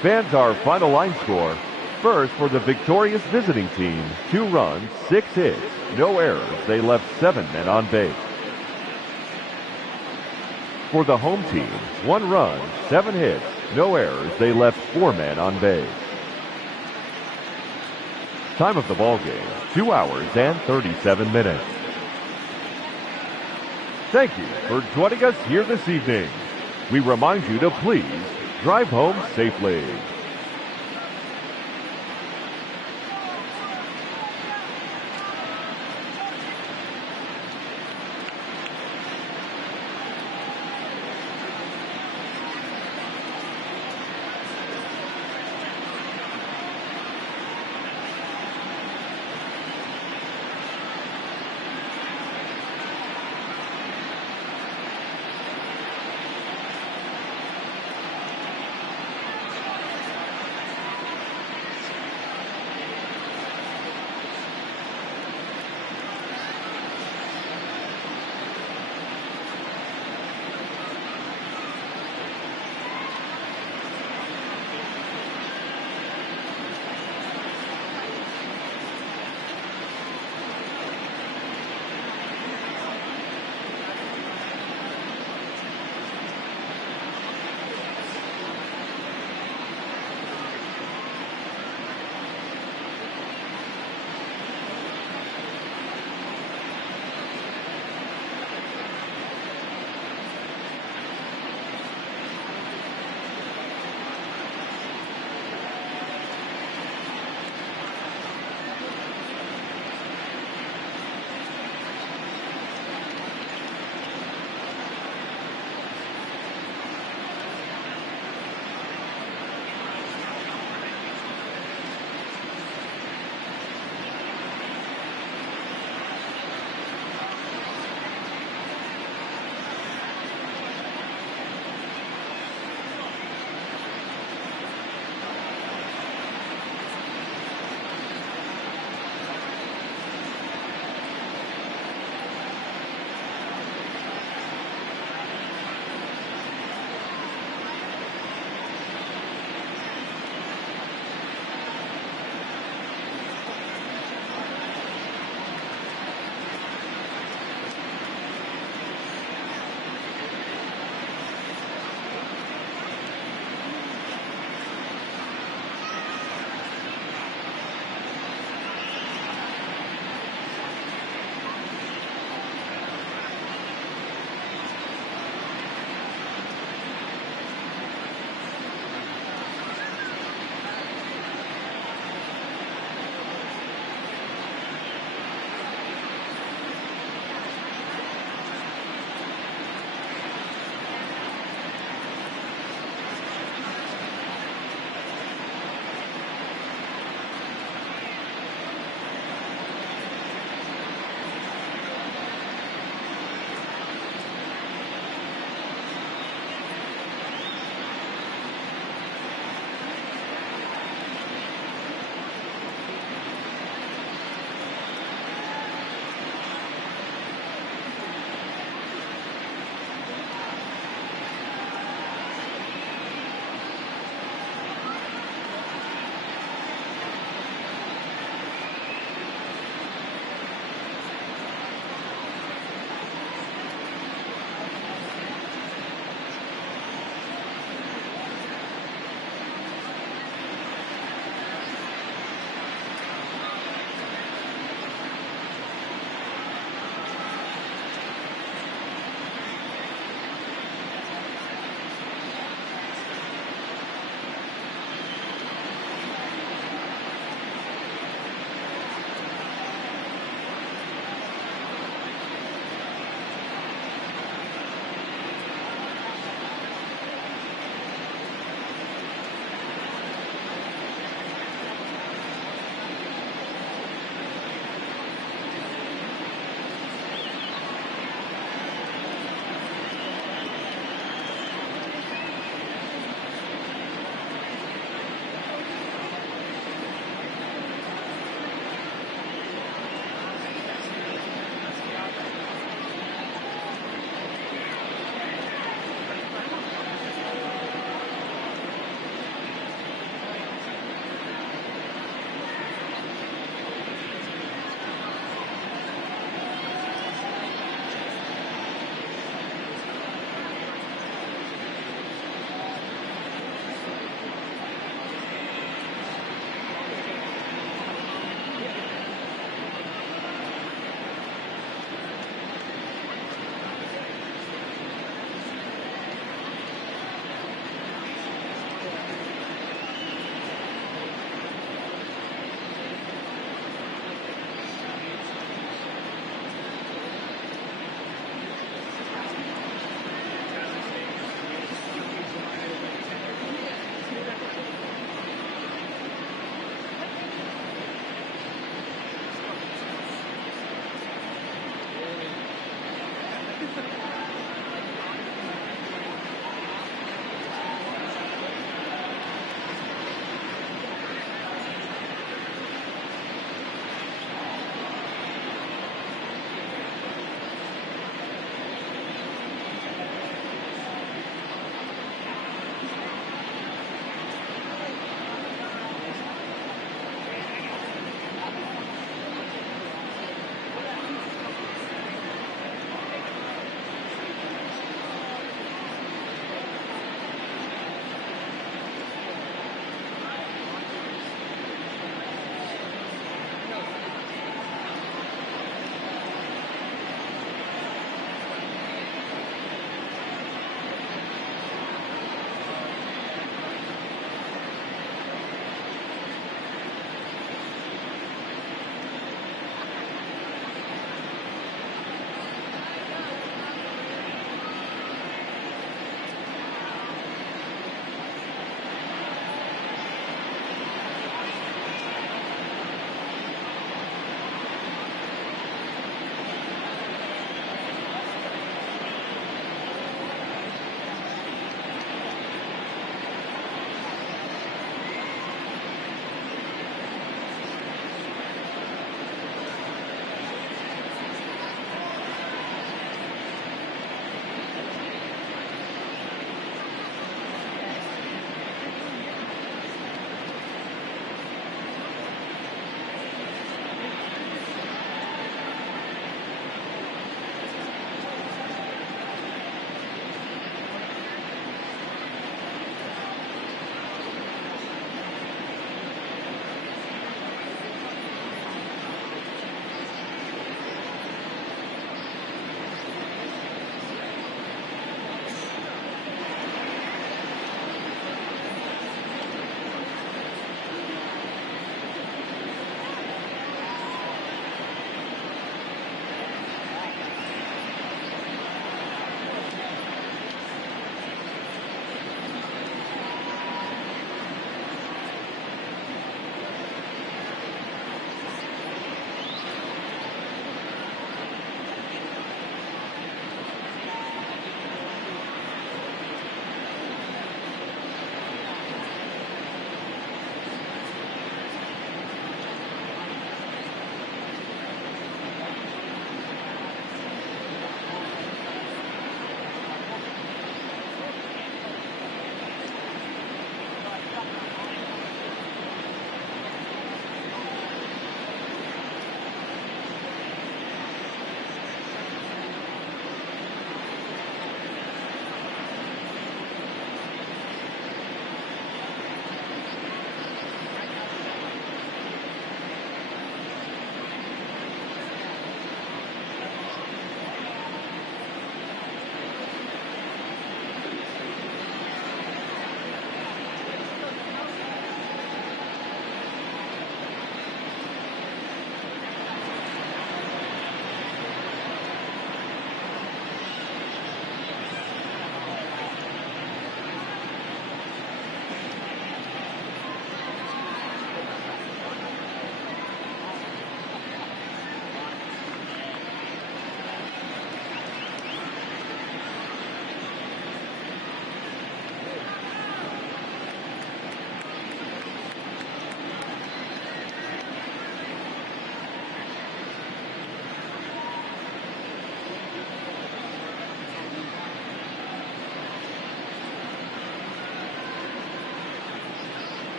Fans, our final line score. First, for the victorious visiting team, 2 runs, 6 hits, no errors. They left 7 men on base. For the home team, 1 run, 7 hits, no errors. They left 4 men on base. Time of the ball game, 2 hours and 37 minutes. Thank you for joining us here this evening. We remind you to please drive home safely.